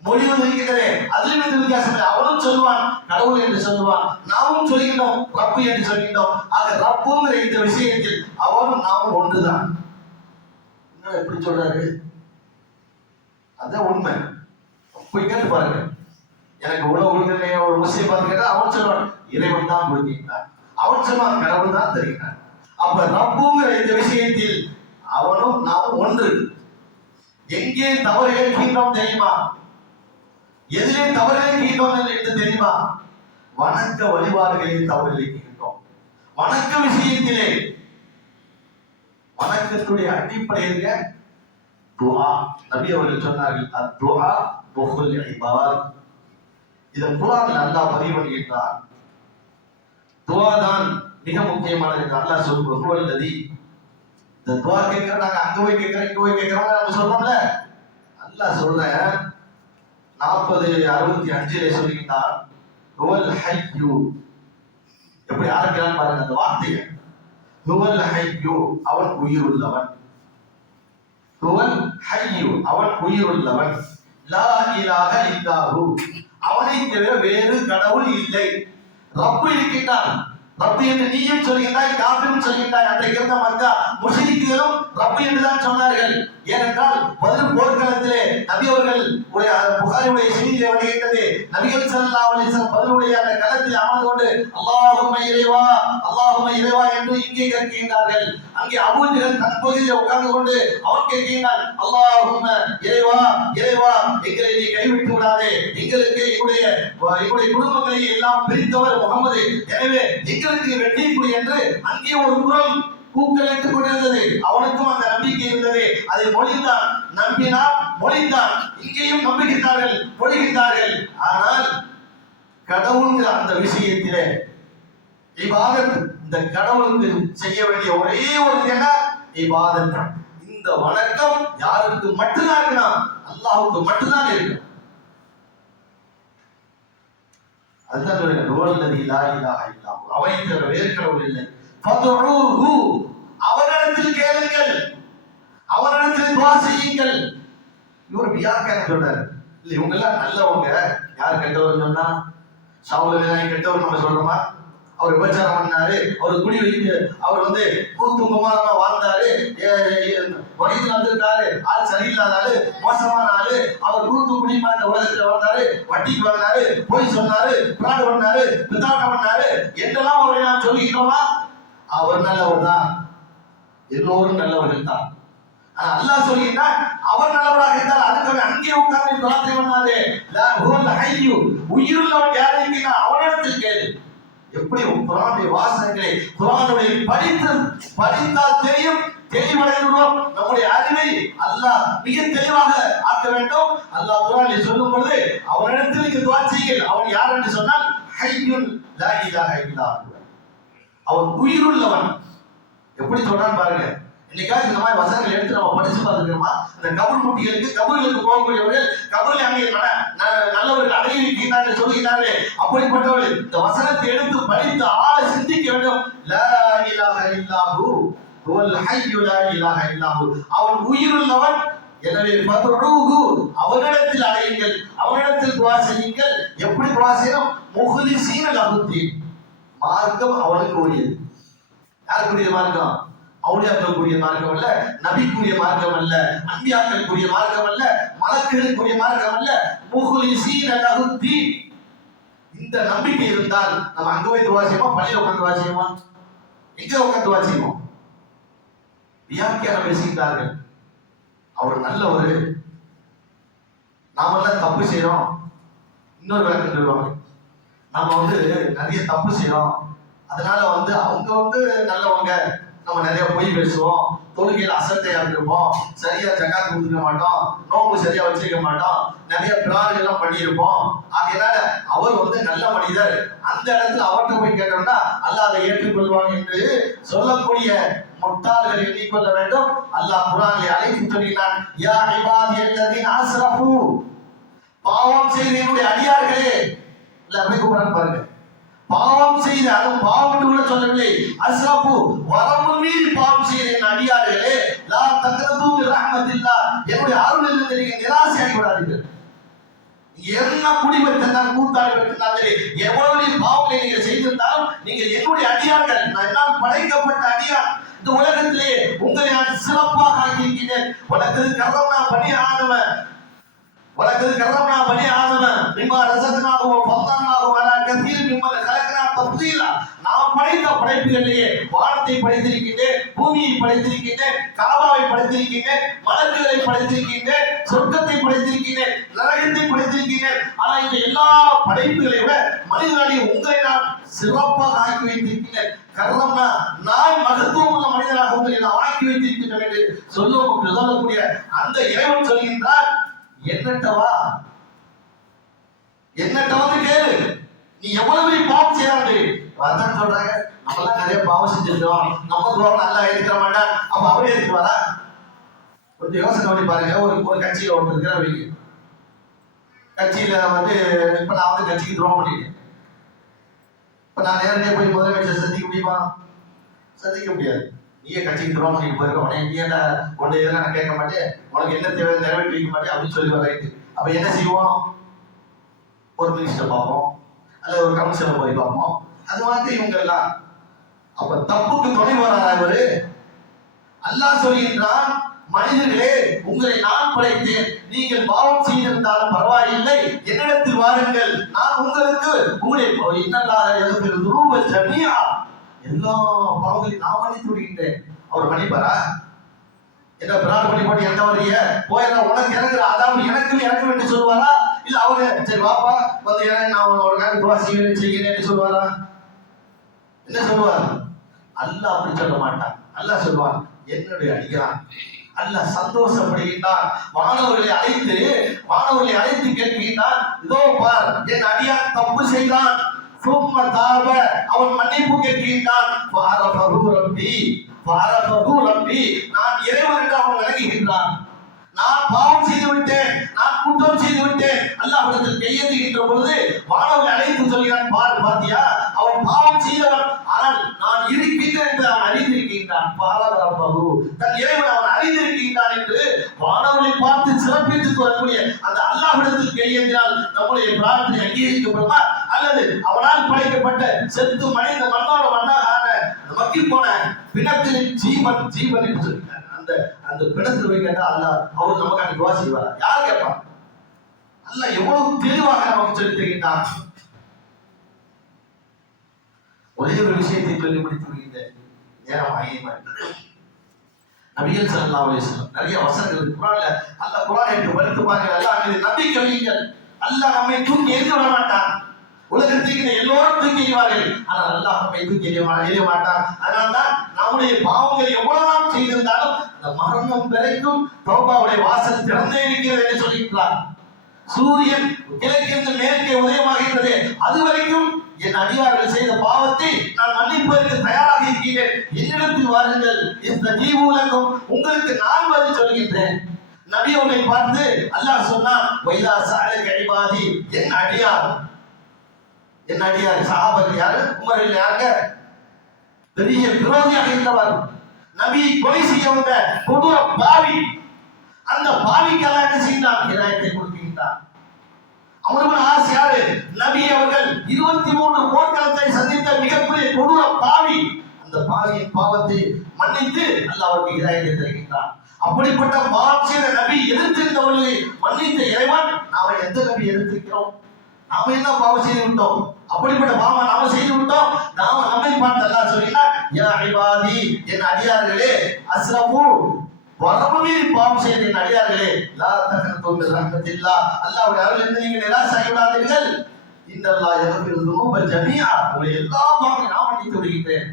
மொழிவது இருக்கின்றதே அதிலும் எந்த வித்தியாசம் இல்லை. அவனும் சொல்லுவான் கடவுள் என்று சொல்லுவான், நாமும் சொல்கின்றோம் ரப்பு என்று சொல்கின்றோம். ஆக ரப்புங்கிற இந்த விஷயத்தில் அவனும் நாமும் ஒன்றுதான். எப்படி சொல்றாரு? அதான் உண்மை. போய் கேட்டு பாருங்க. எனக்கு உணவு கொடுக்குறேன் ஒரு முஸ்லீம் பார்த்து கேட்டா அவன் சொல்லுவான் இறைவன் தான் கொடுக்கிறான், அவன் சொல்லுவான் கடவுள் தான் தெரிகிறான். அப்ப ரப்புங்கிற இந்த விஷயத்தில் அவனும் நாமும் ஒன்று. எங்கே தவறு இழைக்கின்றோம் தெரியுமா? எதிலே தவறு இழைக்கின்றோம் என்று தெரியுமா? வணக்க வழிபாடுகளில் தவறு இழைக்கின்றோம். வணக்க விஷயத்திலே வணக்கத்துடைய அடிப்படையில் துஆ. நபி அவர்கள் சொன்னார்கள் அத்துஆ முஹுல் இபாத். இத குர்ஆன்ல அல்லாஹ் பதிவு பண்ணுகிறார். துஆ தான் மிக முக்கியமானது என்று அல்லாஹ் சொல்றான். ஹுவல்லதி. இந்த துஆ கேட்கறோம், நாங்க அங்க போய் கேட்கறோம் இங்க போய் கேட்கறோம் நம்ம சொல்றோம்ல. அல்லாஹ் சொல்றேன் 40:65 சொல்லிட்டான் ஹுவல் ஹய்யு. எப்படி ஆரம்பிக்கிறான்னு பாருங்க அந்த வார்த்தையை. ஹுவல் ஹய்யு, அவன் உயிர் உள்ளவன். ஹுவல் ஹய்யு, அவன் உயிர் உள்ளவன். லா இலாஹ இல்லல்லாஹு, அவனை தவிர வேறு கடவுள் இல்லை. ரப்பு இருக்கின்றான். ரப்பு என்று நீயும் சொல்கின்றாய், காபிரும் சொல்கின்றாய். அன்றைக்கு இருந்த மக்கா முஷ்ரிக்குகளும் ரப்பு என்றுதான் சொன்னார்கள். ஏனென்றால் பதில் போர்க்களத்திலே நபி அவர்கள் புகாரியுடைய செய்தியிலே வருகின்றது. நபிகள் ஸல்லல்லாஹு அலைஹி வஸல்லம் பதிலுடைய அந்த களத்தில் அமர்ந்து கொண்டு அல்லாஹும்ம இறைவா அல்லாஹும்ம இறைவா என்று இங்கே கேட்கின்றார்கள். அங்கே அபூ ஜஹல் தன் பகுதியில் உட்கார்ந்து கொண்டு அவன் கேட்கின்றான் அல்லாஹும்ம இறைவா இறைவா எங்களை நீ கைவிட்டு விடாதே, எங்களுக்கு எங்களுடைய குடும்பங்களை எல்லாம் பிரித்தவர் முகமது, எனவே எங்களுக்கு வெற்றி கொடு என்று அங்கே ஒரு குரல் கூக்கலிட்டுக் கொண்டிருந்தது. அவனுக்கும் அந்த நம்பிக்கை இருந்தது. அதை மொழிந்தான், நம்பினார், மொழிந்தான். இங்கேயும் நம்புகின்றார்கள், மொழிகின்றார்கள். ஆனால் கடவுள்ங்கிற அந்த விஷயத்திலே இபாதத், இந்த கடவுளுக்கு செய்ய வேண்டிய ஒரே ஒரு என்ன இபாதத். இந்த வணக்கம் யாருக்கு மட்டும்தான் இருக்குன்னா அல்லாஹ்வுக்கு மட்டும்தான் இருக்கு. அதுதான் ஹுவல்லதி லா இலாஹ இல்லல்லாஹு, அவனை தவிர வேறு கடவுள் இல்லை. ஃபதுஊஹு, அவனிடத்தில் கேளுங்கள், அவனிடத்தில் துஆ செய்யுங்கள். இவர் வியாக்கியானம் சொல்றாரு. இல்ல இவங்க எல்லாம் நல்லவங்க, யார் கெட்டவர் சொன்னா ஷாவுல் கெட்டவர் நம்ம சொல்றோமா? அவர் விபச்சாரம் பண்ணாரு, அவர் குடி வைத்து அவர் கூத்து குமாரமா வாழ்ந்தாரு, வணிகத்தில் வந்திருக்காரு, ஆள் சரியில்லாத ஆளு, மோசமான ஆளு, அவர் கூத்து குடிமா இந்த உலகத்துல வாழ்ந்தாரு, வட்டிக்கு வாங்கினாரு, பொய் சொன்னாரு, பிராடு பண்ணாரு, பித்தாட்டம் பண்ணாரு என்றெல்லாம் அவரை நாம் சொல்லிக்கிறோமா? அவர் நல்லவர் தான், எல்லோரும் நல்லவர்கள் தான். ஆனா அல்லாஹ் சொல்கிறான் அவர் நல்லவராக இருந்தால் அதுக்கு அங்கே உட்கார்ந்து பிரார்த்தனை பண்ணாதே. லா ஹுவல் ஹய்யு, உயிருள்ளவன் யார் இருக்கிறான் அவனிடத்தில் கேளு. எப்படி குர்ஆனுடைய வாசகங்களை குர்ஆனுடைய படித்தால் தெரியும், தெளிவடைந்துள்ளோம். நம்முடைய அறிவை அல்லாஹ் மிக தெளிவாக ஆக்க வேண்டும். அல்லாஹ் குர்ஆனில் சொல்லும் பொழுது அவனிடத்தில் நீங்க துஆ செய்யுங்கள். அவன் யார் என்று சொன்னால் ஹய்யுன் லா இலாஹ இல்லல்லாஹு, அவன் உயிருள்ளவன். எப்படி சொல்றான்னு பாருங்க. இன்னைக்காச்சும் இந்த மாதிரி வசனங்களை எடுத்து நம்ம படிச்சு பார்த்துக்கிறோமா? அந்த கபர் முட்டிகளுக்கு, கபர்களுக்கு போகக்கூடியவர்கள், கபரில் அங்கே நல்லவர்கள் அடையிருக்கிறார்கள் சொல்கிறார்களே, அப்படிப்பட்டவர்கள் இந்த வசனத்தை எடுத்து படித்து ஆழ சிந்திக்க வேண்டும். லா இலாஹ இல்லல்லாஹு ஹுவல் ஹய்யு லா இலாஹ இல்லல்லாஹு, அவன் உயிருள்ளவன். எனவே ஃபதுஊஹு, அவனிடத்தில் அடையுங்கள், அவனிடத்தில் துஆ செய்யுங்கள். எப்படி துஆ செய்யணும்? முஹ்லிஸீன லஹுத்தீன், மார்க்கம் அவனுக்கு உரியது. யாருக்குரிய மார்க்கம்? அவுலியாக்களுக்குரிய மார்க்கம் அல்ல, நபிக்குரிய மார்க்கம் அல்ல, அன்பியாக்களுக்குரிய மார்க்கம் அல்ல, மலக்குகளுக்குரிய மார்க்கம் அல்ல. முஹ்லிஸீன லஹுத்தீன். இந்த நம்பிக்கை இருந்தால் நம்ம அங்க போய் துஆ செய்வோமா? பள்ளியில உட்கார்ந்து துஆ செய்வோமா? எங்க உட்கார்ந்து துஆ செய்வோம்? வியாக்கியானம் பேசுகிறார்கள். அவர் நல்லவர், நாமெல்லாம் தப்பு செய்யறோம். இன்னொரு விளக்கம் சொல்லுவாங்க, நம்ம நிறைய தப்பு செய்யறோம், அதனால அவங்க நல்லவங்க, நம்ம நிறைய பொய் பேசுவோம், தொழுகையில் அசட்டையா இருப்போம், சரியா ஜகாத் கொடுக்க மாட்டோம், நோம்பு சரியா வச்சிருக்க மாட்டோம், நிறைய பிராடு எல்லாம் பண்ணியிருப்போம், அதனால அவர் நல்ல மனிதர், அந்த இடத்துல அவர்கிட்ட போய் கேட்டோம்னா அல்லாஹ் அதை ஏற்றுக்கொள்வான் என்று சொல்லக்கூடிய முட்டாள்கள் எண்ணிக்கொள்ள வேண்டும். அல்லாஹ் குர்ஆனில் அழைத்து சொல்கிறான், யா இபாதியல்லதீன அஸ்ரஃபு, பாவம் செய்த என்னுடைய அடியார்களே. இல்ல அப்படி கூப்பிடுறான்னு பாருங்க. பாவம் செய்த, அது பாவம் என்று கூட சொல்லவில்லை, அஸ்ரஃபு, வரம்பு மீறி பாவம் செய்த என் அடியார்களே, லா தக்னது மின் ரஹ்மத்தில்லாஹ், என்னுடைய அருளிலிருந்து நீங்கள் நிராசையாகி விடாதீர்கள். என்ன குடிபெற்றால் கூத்தாடி பெற்றால் எவ்வளவு பாவங்களை நீங்கள் செய்திருந்தாலும் நீங்கள் என்னுடைய அடியார்கள், நான் படைக்கப்பட்ட அடியார். இந்த உலகத்திலே உங்களை நான் சிறப்பாக ஆக்கியிருக்கிறேன். உலகத்தில் கர்ரம்னா பனி ஆதம வலக்கது கர்ரம்னா பனி ஆதம மிம்மா ரஸக்னாஹு வ ஃபضلناஹு அலா கஸீர் மிம்மன் கலக்னா தஃதீலா. நாம் படைத்த படைப்புகளிலேயே வானத்தை படைத்திருக்கின்றேன், பூமியை படைத்திருக்கின்றேன், காபாவை படைத்திருக்கின்றேன், மலக்குகளை படைத்திருக்கின்றேன், சொர்க்கத்தை படைத்திருக்கின்றேன், நரகத்தை படைத்திருக்கின்றேன். ஆனா இந்த எல்லா படைப்புகளை விட மனிதனாகிய உங்களை நான் சிறப்பாக ஆக்கி வைத்திருக்கிறேன். கர்ரம்னா நான் மகத்துவம் உள்ள மனிதனாக உங்களை நான் ஆக்கி வைத்திருக்கிறேன் என்று சொல்லக்கூடிய அந்த இறைவன் சொல்கின்றார், என்னட்டவா என்னட்ட வந்து கேளு, நீ எவ்வளவு பெரிய பாவம் செய்யறாரு. அதான் சொல்றாங்க, நம்மளாம் நிறைய பாவம் செஞ்சிருக்கோம், நம்ம துவாரம் நல்லா ஏற்றுக்க மாட்டான், அப்ப அவரே ஏற்றுக்குவாரா? கொஞ்சம் யோசனை பண்ணி பாருங்க. ஒரு கட்சியில ஒன்று இருக்கிற வைங்க, கட்சியில வந்து இப்ப நான் வந்து கட்சிக்கு துரோகம் பண்ணிட்டேன். இப்ப நான் நேரடியாக போய் முதலமைச்சர் சந்திக்க முடியுமா? சந்திக்க முடியாது. நீயே கட்சிக்கு துரோகம் பண்ணிட்டு போயிருக்க, உடனே நீ என்ன ஒன்று இதெல்லாம் நான் கேட்க மாட்டேன், உனக்கு என்ன தேவை நிறைவேற்றி வைக்க மாட்டேன் அப்படின்னு சொல்லி வரைட்டு அப்ப என்ன செய்வோம்? ஒரு மினிஸ்டர் பார்ப்போம், அல்லது ஒரு கமிஷனர் போய் பார்ப்போம். அது மாதிரி இவங்க எல்லாம் அப்ப தப்புக்கு துணை வராதா இவரு? அல்லாஹ் சொல்கின்றான், மனிதர்களே உங்களை நான் படைத்தேன், நீங்கள் பாவம் செய்திருந்தாலும் பரவாயில்லை, என்னிடத்தில் வாருங்கள், நான் உங்களுக்கு உங்களுடைய இன்னல்லாஹ யக்ஃபிரு துனூப ஜமீஆ, எல்லா பாவங்களையும் நான் மன்னித்து விடுகின்றேன். அவர் மன்னிப்பாரா? என்ன பிரார்த்தனை பண்ணி போட்டு என்ன வரிய போயிடா உனக்கு இறங்குற அதாவது எனக்கு வேண்டி சொல்லுவாரா? இல்ல அவரு சரி வாப்பா வந்து நான் உனக்கு துவா செய்கிறேன் சொல்லுவாரா? என்ன சொல்லுவார்? அல்லாஹ் அப்படி சொல்ல மாட்டான். அல்லாஹ் சொல்லுவான், என்னுடைய அடியான். அல்லாஹ் சந்தோஷப்படுகின்றான். மாணவர்களை அழைத்து கேட்கின்றான், இதோ பார் என் அடியான் தப்பு செய்தான், சும்ம தாப அவன் மன்னிப்பு கேட்கின்றான், நான் இறைவன் என்று அவன் விளங்குகின்றான். நான் பாவம் செய்து விட்டேன், நான் குற்றம் செய்து விட்டேன், அல்லாஹ்விடத்தில் கையேந்துகின்ற பொழுது வானவர்கள் அழைத்து சொல்கிறான், பார் பாத்தியா அவன் பாவம் செய்தவன், ஆனால் நான் இருக்கின்றேன் என்று அவன் அறிந்திருக்கின்றான். பாரபரப்பகு தன் இறைவன் அவன் அறிந்திருக்கின்றான் என்று வானவர்களை பார்த்து சிறப்பித்து சொல்லக்கூடிய அந்த அல்லாஹ்விடத்தில் கையேந்தினால் நம்முடைய பிரார்த்தனை அங்கீகரிக்கப்படுமா? அல்லது அவனால் படைக்கப்பட்ட செத்து மனித மண்ணோட மண்ணாக மக்கி போன பிணத்தில் ஜீவன் என்று சொல்லிட்டார். அந்த பிணத்தில் போய் கேட்டா அல்லாஹ் அவர் நமக்கான துவா செய்வாரா? யார் கேட்பான்? அல்லாஹ் எவ்வளவு தெளிவாக நமக்கு சொல்லி தருகின்றான். ஒரே ஒரு விஷயத்தை சொல்லி முடித்து விடுகின்ற நேரம் ஆகியமா. நபிகள் ஸல்லல்லாஹு அலைஹி வஸல்லம் நிறைய வசனங்கள் குர்ஆன்ல அல்லாஹ் குர்ஆனை எடுத்து படித்து பாருங்க. அல்லாஹ் மீது நம்பிக்கை வையுங்கள். அல்லாஹ் நம்மை தூக்கி எறிந்து விட மாட்டான். உலகத்தில் எல்லோரும் தூக்கி எறிவார்கள், ஆனால் அல்லாஹ் நம்மை தூக்கி எறிய மாட்டான். அதனால்தான் நம்முடைய பாவங்கள் எவ்வளவு நாம் செய்திருந்தாலும் அந்த மரணம் வரைக்கும் தௌபாவுடைய வாசல் திறந்தே இருக்கிறது என்று சொல்லியிருக்கிறார். சூரியன் கிழக்கிருந்து மேற்கே உதயமாகின்றது, அது வரைக்கும் என் அடியார்கள் செய்த பாவத்தை நான் மன்னிப்பதற்கு தயாராக இருக்கிறேன், என்னிடத்தில் வாருங்கள், இந்த ஜீவூலகம் உங்களுக்கு நான் பதில் சொல்கின்றேன். நபி அவர்களை பார்த்து அல்லாஹ் சொன்னான், வைதா சஅலக இபாதி, என் அடியார் சஹாபா யாரு? உமரில் யாருங்க? பெரிய விரோதியாக இருந்தவர், நபி கொலை செய்ய வந்த கொடூர பாவி. அந்த பாவிக்கு அல்லாஹ் என்ன செய்தான்? ஹிதாயத்தை கொடுக்கின்றான். அவர்கள் ஆசை யாரு? நபி அவர்கள் 23 போர்க்களத்தை சந்தித்த மிகப்பெரிய கொடூர பாவி. அந்த பாவியின் பாவத்தை மன்னித்து அல்லாஹ் அவருக்கு ஹிதாயத்தை தருகின்றான். அப்படிப்பட்ட பாவம் செய்த நபி எதிர்த்திருந்தவர்களை மன்னித்த இறைவன் நாம எந்த நபி எதிர்த்திருக்கிறோம்? நாம என்ன பாவம் செய்து விட்டோம்? அப்படிப்பட்ட பாவம் நாம செய்து விட்டோம். நாம நம்மை பார்த்து அல்லாஹ் சொல்கிறார், யா இபாதி, என் அடியார்களே, அஸ்ரஃபு, வரம்பு மீறி பாவம் செய்த என் அடியார்களே, லா தக்னது மின் ரஹ்மத்தில்லாஹ், அல்லாஹ்வுடைய அருளிலிருந்து நீங்கள் நிராசை விடாதீர்கள். இன்னல்லாஹ் யக்ஃபிரு துனூப ஜமீஆ, உங்களுடைய எல்லா பாவங்களையும் நான் மன்னித்து விடுகின்றேன்.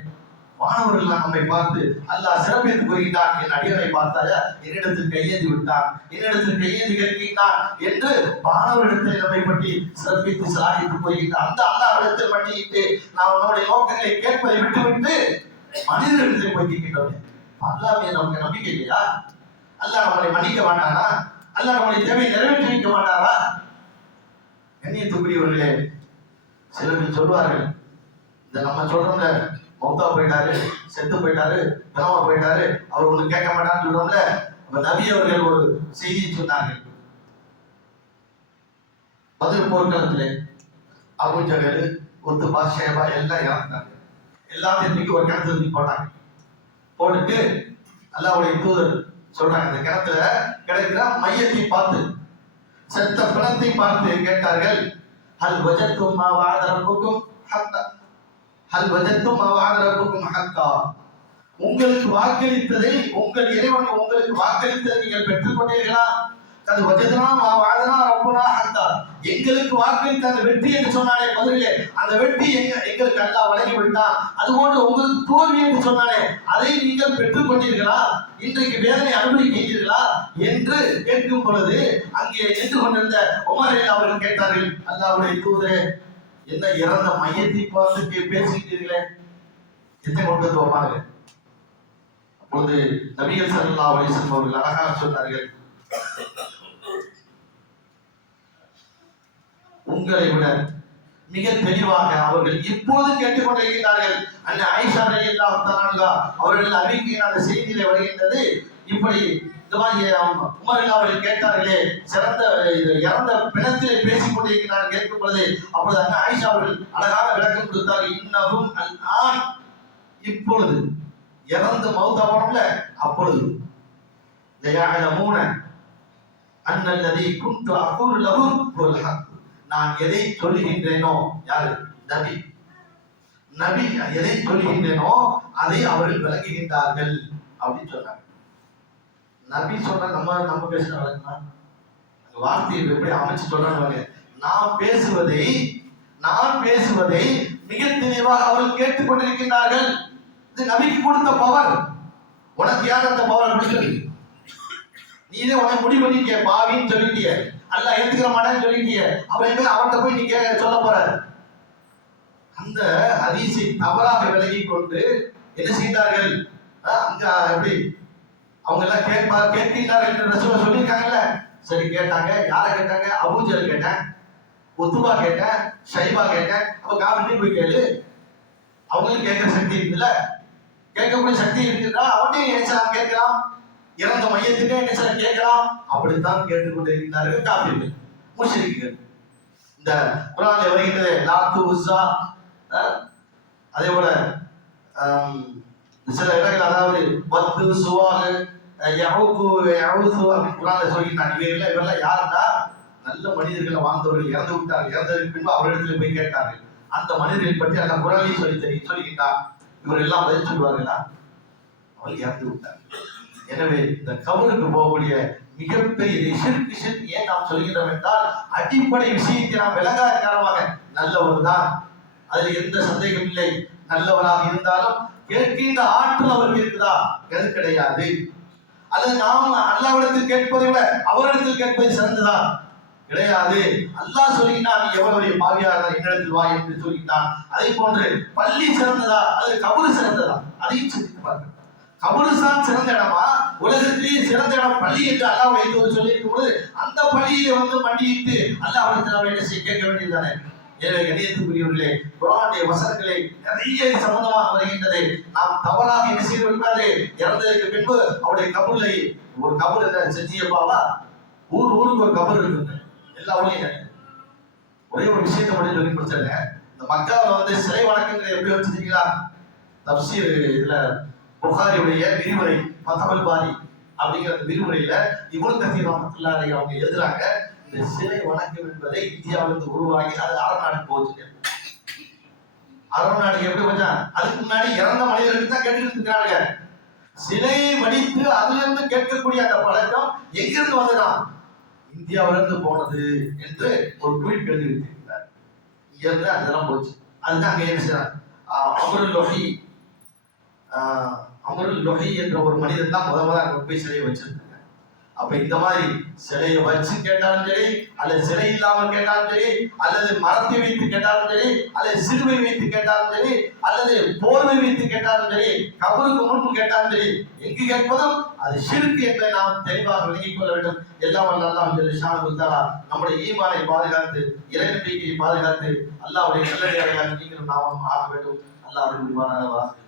மாணவர்கள் நம்மை பார்த்து அல்லாஹ் சிறப்பித்து கூறுகின்றான், என் அடியாரை பார்த்தாயா, என்னிடத்தில் கையேந்தி விட்டான், என்னிடத்தில் கையேந்தி கேட்கின்றான் என்று மாணவரிடத்தில் நம்மை பற்றி சிறப்பித்து சாதித்து கூறுகின்றான். அந்த அல்லாஹ்விடத்தில் மன்னிட்டு நாம் நம்முடைய நோக்கங்களை கேட்பதை விட்டுவிட்டு மனிதர்களிடத்தில் போய் கேட்கின்றோம். அல்லாஹ் நமக்கு நம்பிக்கை இல்லையா? அல்லாஹ் நம்மளை மன்னிக்க மாட்டானா? அல்லாஹ் நம்முடைய தேவையை நிறைவேற்றி வைக்க மாட்டாரா? கண்ணியத்துக்குரியவர்களே, சிலர்கள் சொல்வார்கள், இந்த நம்ம சொல்றோம்ல, மௌத்தா போயிட்டாரு, செத்து போயிட்டாரு, கனவா போயிட்டாரு, அவர் ஒண்ணு கேட்க மாட்டான்னு சொல்றோம்ல. நபி அவர்கள் ஒரு செய்தி சொன்னார்கள். பதில் போர்க்களத்திலே அபூ ஜஹல், உத்பா, ஷைபா எல்லாம் இறந்தாங்க. எல்லாத்தையும் தூக்கி ஒரு கிணத்துல தூக்கி போட்டாங்க. போட்டுட்டு அல்லாஹ்வுடைய தூதர் சொல்றாங்க, இந்த கிணத்துல கிடைக்கிற மையத்தை பார்த்து செத்த பிணத்தை பார்த்து கேட்டார்கள், ஹல் வஜத்தும் மா வஅத ரப்புக்கும் ஹக்கா, ஹல் வஜத்தும் மா வஅத ரப்புக்கும் ஹக்கா, உங்களுக்கு வாக்களித்ததை, உங்கள் இறைவன் உங்களுக்கு வாக்களித்ததை நீங்கள் பெற்றுக்கொண்டீர்களா? அது வஜத்னா மா வஅதனா ரப்புனா ஹக்கா, எங்களுக்கு வாக்களித்த அந்த வெற்றி என்று சொன்னானே பதிலே, அந்த வெற்றி எங்களுக்கு அல்லாஹ் வழங்கி விட்டான். அதுபோன்று உங்களுக்கு தோல்வி என்று சொன்னானே, அதை நீங்கள் பெற்றுக்கொண்டீர்களா? இன்றைக்கு வேதனை அனுபவிக்கிறீர்களா என்று கேட்கும் பொழுது அங்கே நின்று கொண்டிருந்த உமர் அவர்கள் கேட்டார்கள், அல்லாஹ்வுடைய தூதரே, என்ன இறந்த மையத்தை பார்த்து பேசிக்கிறீர்களே, எத்தனை கொண்டு வந்து வைப்பாங்க? அப்பொழுது நபிகள் ஸல்லல்லாஹு அலைஹி வஸல்லம் அவர்கள் அழகாக சொன்னார்கள், உங்களை விட மிக தெளிவாக அவர்கள் இப்போது கேட்டுக்கொண்டிருக்கிறார்கள். அன்னை ஆயிஷா ரலியல்லாஹு தஆலா அவர்கள் அறிவிக்கிற அந்த செய்தியிலே வருகின்றது, இப்படி உமர் அவர்கள் கேட்டார்களே, சிறந்த இறந்த பிணத்திலே பேசிக் கொண்டிருக்கிறார்கள் கேட்கும் பொழுது, அப்பொழுது அன்னை ஆயிஷா அவர்கள் அழகாக விளக்கம் கொடுத்தார்கள், இன்னஹும் அல்ஆன், இப்பொழுது இறந்து மௌத்தாவணும்ல, அப்பொழுது லயஅலமூன அன்னல்லதி குன்து அகூலு லஹும் ஹுவல் ஹக், நான் எதை சொல்லுகின்றேனோ, யாரு? நபி, நபி எதை சொல்லுகின்றேனோ அதை அவர்கள் விளங்குகின்றார்கள் அப்படின்னு சொன்னாங்க. நபி சொன்னா நம்ம பேசுற வழக்கமா வார்த்தையை எப்படி அமைச்சு சொல்றாங்க, நான் பேசுவதை மிக தெளிவாக அவர்கள் கேட்டுக்கொண்டிருக்கின்றார்கள். இது நபிக்கு கொடுத்த பவர். உனக்கு யார் அந்த பவர் கொடுத்தது? நீதே உனக்கு முடிவு பண்ணிட்டிய, பாவின்னு சொல்லிட்டிய, அல்லாஹ் ஏத்துக்கிற மாட்டேன்னு சொல்லிட்டிய, அப்புறம் அவன்கிட்ட போய் நீ சொல்ல போற? அந்த ஹதீஸை தவறாக விலகி கொண்டு என்ன செய்தார்கள்? அங்க எப்படி அவங்க எல்லாம் கேட்கின்றார்கள் என்று ரசூல் சொல்லியிருக்காங்கல்ல. சரி, கேட்டாங்க. யாரை கேட்டாங்க? அபூஜல் கேட்டேன், உத்துபா கேட்டேன், ஷைபா கேட்டேன். அப்ப காபிட்டு போய் கேளு, அவங்களுக்கு கேட்கிற சக்தி இருக்குல்ல, கேட்கக்கூடிய சக்தி இருக்குதா? அவனே நினைச்சான் கேட்கலாம், இறந்த மையத்துக்கே நினைச்சான் கேட்கலாம். அப்படித்தான் கேட்டுக்கொண்டு இருக்கிறார்கள் காபிர்கள், முஷ்ரிக்குகள். இந்த குர்ஆன்ல வருகின்றது லாத்து உஸ்ஸா, அதே போல சில இடங்கள், அதாவது வத்து சுவாகு யஹூகு யஹூசு அப்படி குர்ஆன்ல சொல்லிட்டாங்க. இவரெல்லாம் யாருன்னா நல்ல மனிதர்கள், வாழ்ந்தவர்கள், இறந்து விட்டார்கள். இறந்ததற்கு பின்பு அவரிடத்தில் போய் கேட்டார்கள். அந்த மனிதர்களை பற்றி அந்த குர்ஆனில் சொல்லிக்கிட்டார். இவர் எல்லாம் பதில் சொல்லுவார்களா? அவர் இறந்து விட்டார். எனவே இந்த கபருக்கு போகக்கூடிய மிகப்பெரிய ஷிர்க் ஏன் நாம் சொல்கிறோம் என்றால், அடிப்படை விஷயத்தை நாம் விளங்காத காரணமாக. நல்லவர் தான், அதில் எந்த சந்தேகம் இல்லை. நல்லவராக இருந்தாலும் கேட்கின்ற ஆற்றல் அவருக்கு இருக்குதா? எது கிடையாது. அல்லது நாம் அல்லாஹ்விடத்தில் கேட்பதை விட அவரிடத்தில் கேட்பது சிறந்ததா? கிடையாது. அல்லாஹ் சொல்லினான், நீ எவருடைய பாவியாக என்னிடத்தில் வா என்று சொல்லிட்டான். அதே போன்று பள்ளி சிறந்ததா அல்லது கபரு சிறந்ததா? அதையும் சிந்தித்து பார்க்க. கபருஸ்தான் சிறந்த இடமா? உலகத்திலேயே சிறந்த இடம் பள்ளி என்று அல்லாஹ் வைத்து சொல்லியிருக்கும் பொழுது அந்த பள்ளியிலே மண்டியிட்டு அல்லாஹ்விடத்தில் என்ன செய்ய கேட்க வேண்டியதுதானே? எனவே கணியத்துக்குரியவர்களே, குர்ஆனுடைய வசனங்களை நிறைய சம்பந்தமாக வருகின்றது. நாம் தவறாக என்ன செய்து விடாது. இறந்ததற்கு பின்பு அவருடைய கபூர்லை, ஒரு கபூர் செஞ்சியப்பாவா, ஊருக்கு ஒரு கபூர் இருக்குங்க எல்லா ஊர்லயும். ஒரே ஒரு விஷயத்தை மட்டும் சொல்லி முடிச்சாங்க. இந்த மக்காவில் சிலை வணக்கங்களை எப்படி வச்சிருக்கீங்களா? தப்சீர் இதுல புகாரியுடைய விரிவுரை ஃபத்ஹுல் பாரி அப்படிங்கிற விரிவுரையில இப்னு கஸீர் ரஹ்மத்துல்லாஹி அலைஹி அவங்க எழுதுறாங்க, இந்த சிலை வணக்கம் என்பதை இந்தியாவிலிருந்து உருவாகி அது அரபு நாட்டுக்கு போச்சு. அரபு நாட்டுக்கு எப்படி போச்சா? அதுக்கு முன்னாடி இறந்த மனிதர்களுக்கு தான் கேட்டுட்டு இருக்காங்க. சிலையை வடித்து அதிலிருந்து கேட்கக்கூடிய அந்த பழக்கம் எங்கிருந்து வந்ததா? இந்தியாவிலிருந்து போனது என்று ஒரு குறிப்பு எழுதி வைத்திருக்கிறார். இங்க இருந்து அதெல்லாம் போச்சு. அதுதான் அங்க என்ன செய்யறாங்க, அமருல் லொஹி என்ற ஒரு மனிதன் தான் முதல்ல அங்க போய் சிலையை வச்சிருக்காங்க. அப்ப இந்த மாதிரி சிலையை வச்சு கேட்டாலும் சரி, அல்லது சிலை இல்லாமல் கேட்டாலும் சரி, அல்லது மரத்தை வைத்து கேட்டாலும் சரி, அல்லது சிலுவை வைத்து கேட்டாலும் சரி, அல்லது போர்வை வைத்து கேட்டாலும் சரி, கபருக்கு முன்பு கேட்டாலும் சரி, எங்கு கேட்பதும் அது ஷிர்க் என்பதை நாம் தெளிவாக விளங்கிக் கொள்ள வேண்டும். எல்லாம் வல்ல அல்லாஹ் ஜல்ல ஷானஹு தஆலா நம்முடைய ஈமானை பாதுகாத்து, இறை நம்பிக்கையை பாதுகாத்து, அல்லாஹ்வுடைய நல்லடியார்களாக நீங்களும் நாமும் ஆக வேண்டும். அல்லாஹ் அருள் புரிவானாக. வாசிக்கிறோம்.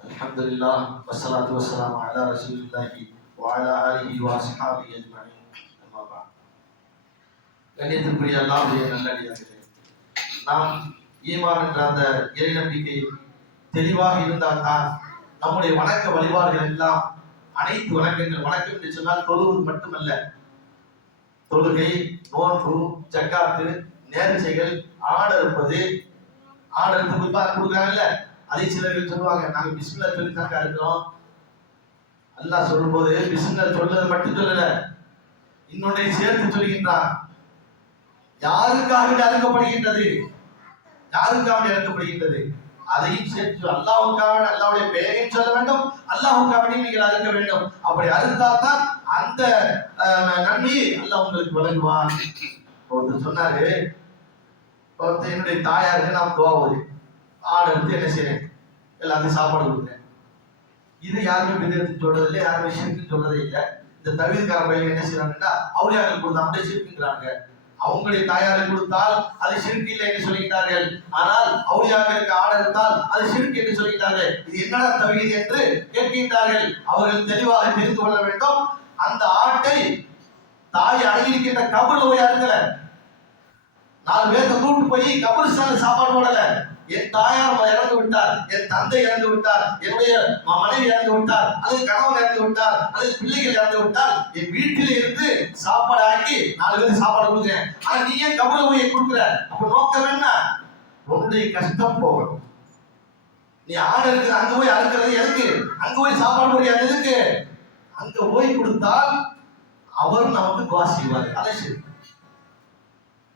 அல்ஹம்துலில்லாஹ் வஸ்ஸலாத்து வஸ்ஸலாமு அலா ரசூலில்லாஹி வ அலா ஆலிஹி வ அஸ்ஹாபிஹி அஜ்மஈன். அம்மா பஅத். கண்ணியத்திற்குரிய அல்லாஹ்வுடைய நல்லடியார்களே, நாம் ஈமான் என்ற அந்த இறை நம்பிக்கை தெளிவாக இருந்தால்தான் நம்முடைய வணக்க வழிபாடுகள் எல்லாம் அனைத்து வணக்கங்கள், வணக்கம் என்று சொன்னால் தொழுவது மட்டுமல்ல, தொழுகை, நோன்பு, ஜக்காத்து, நேர்ச்சைகள், ஆடறுப்பது, ஆடறுத்து கொடுக்குறாங்கல்ல, அதை சிலர்கள் சொல்லுவாங்க, நாங்க பிஸ்மில்லா சொல்லி தானே இருக்கிறோம். அல்லாஹ் சொல்லும் போது பிஸ்மில்லா சொல்றது மட்டும் சொல்லல, இன்னொன்றை சேர்த்து சொல்கின்றான். யாருக்காக அறுக்கப்படுகின்றது, யாருக்காக இறக்கப்படுகின்றது அதையும் சேர்த்து அல்லாஹ்வுக்காக, அல்லாஹ்வுடைய பெயரையும் சொல்ல வேண்டும், அல்லாஹ்வுக்காக நீங்கள் அறுக்க வேண்டும். அப்படி அறுத்தால்தான் அந்த நன்மையை அல்லாஹ் உங்களுக்கு வழங்குவான். ஒருத்தர் சொன்னாரு, ஒருத்தர் என்னுடைய தாயாருக்கு நான் துவா ஓதி ஆடு எடுத்து என்ன செய்றேன், எல்லாத்தையும் சாப்பாடு கொடுக்குறேன். இது யாருமே விதத்து சொல்றது இல்லை, யாருமே ஷிர்க்கு சொல்றதே இல்லை. இந்த தவிர்க்கார பயிர்கள் என்ன செய்யறாங்கன்னா அவுலியாக்கள் கொடுத்தா அப்படியே ஷிர்க்குங்கிறாங்க. அவங்களுடைய தாயாருக்கு கொடுத்தால் அது ஷிர்க் இல்லை என்று சொல்கிறார்கள். ஆனால் அவுலியாக்களுக்கு ஆடு எடுத்தால் அது ஷிர்க் என்று சொல்கிறார்கள். இது என்னடா தவீது என்று கேட்கின்றார்கள். அவர்கள் தெளிவாக தெரிந்து கொள்ள வேண்டும். அந்த ஆட்டை தாய் அடங்கியிருக்கின்ற கபர்ல போய் அறுக்கல, 4 பேர்த்த கூட்டு போய் கபரிஸ்தான சாப்பாடு போடல. என் தாயார் இறந்து விட்டார், என் தந்தை இறந்து விட்டார், என்னுடைய மனைவி இறந்து விட்டார், அல்லது கணவன் இறந்து விட்டார், அல்லது பிள்ளைகள் இறந்து விட்டால் என் வீட்டில இருந்து சாப்பாடு ஆக்கி 4 பேருக்கு சாப்பாடு கொடுக்குறேன். ஆனா நீ ஏன் கபர்ல போய் கொடுக்குற? அப்ப நோக்கம் என்ன? உன்னுடைய கஷ்டம் போகணும். நீ ஆடு இருக்கிற அங்க போய் அறுக்கிறது எதுக்கு? அங்க போய் சாப்பாடு போடுறது எதுக்கு? அங்க போய் கொடுத்தால் அவர் நமக்கு துவா செய்வார். அதை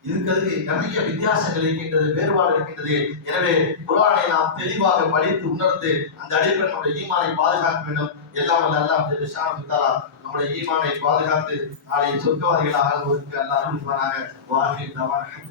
இருக்கிறது நிறைய வித்தியாசங்கள் இருக்கின்றது, வேறுபாடு இருக்கின்றது. எனவே குர்ஆனை நாம் தெளிவாக படித்து உணர்ந்து அந்த அடிப்படையில் நம்முடைய ஈமானை பாதுகாக்க வேண்டும். எல்லாம் வல்ல அல்லாஹ் ஜல்ல தஆலா நம்முடைய ஈமானை பாதுகாத்து நாளை சொர்க்கவாதிகளாக ஆகுவதற்கு அல்லாஹ் அருள் புரிவானாக. வாஹிர் தவானா.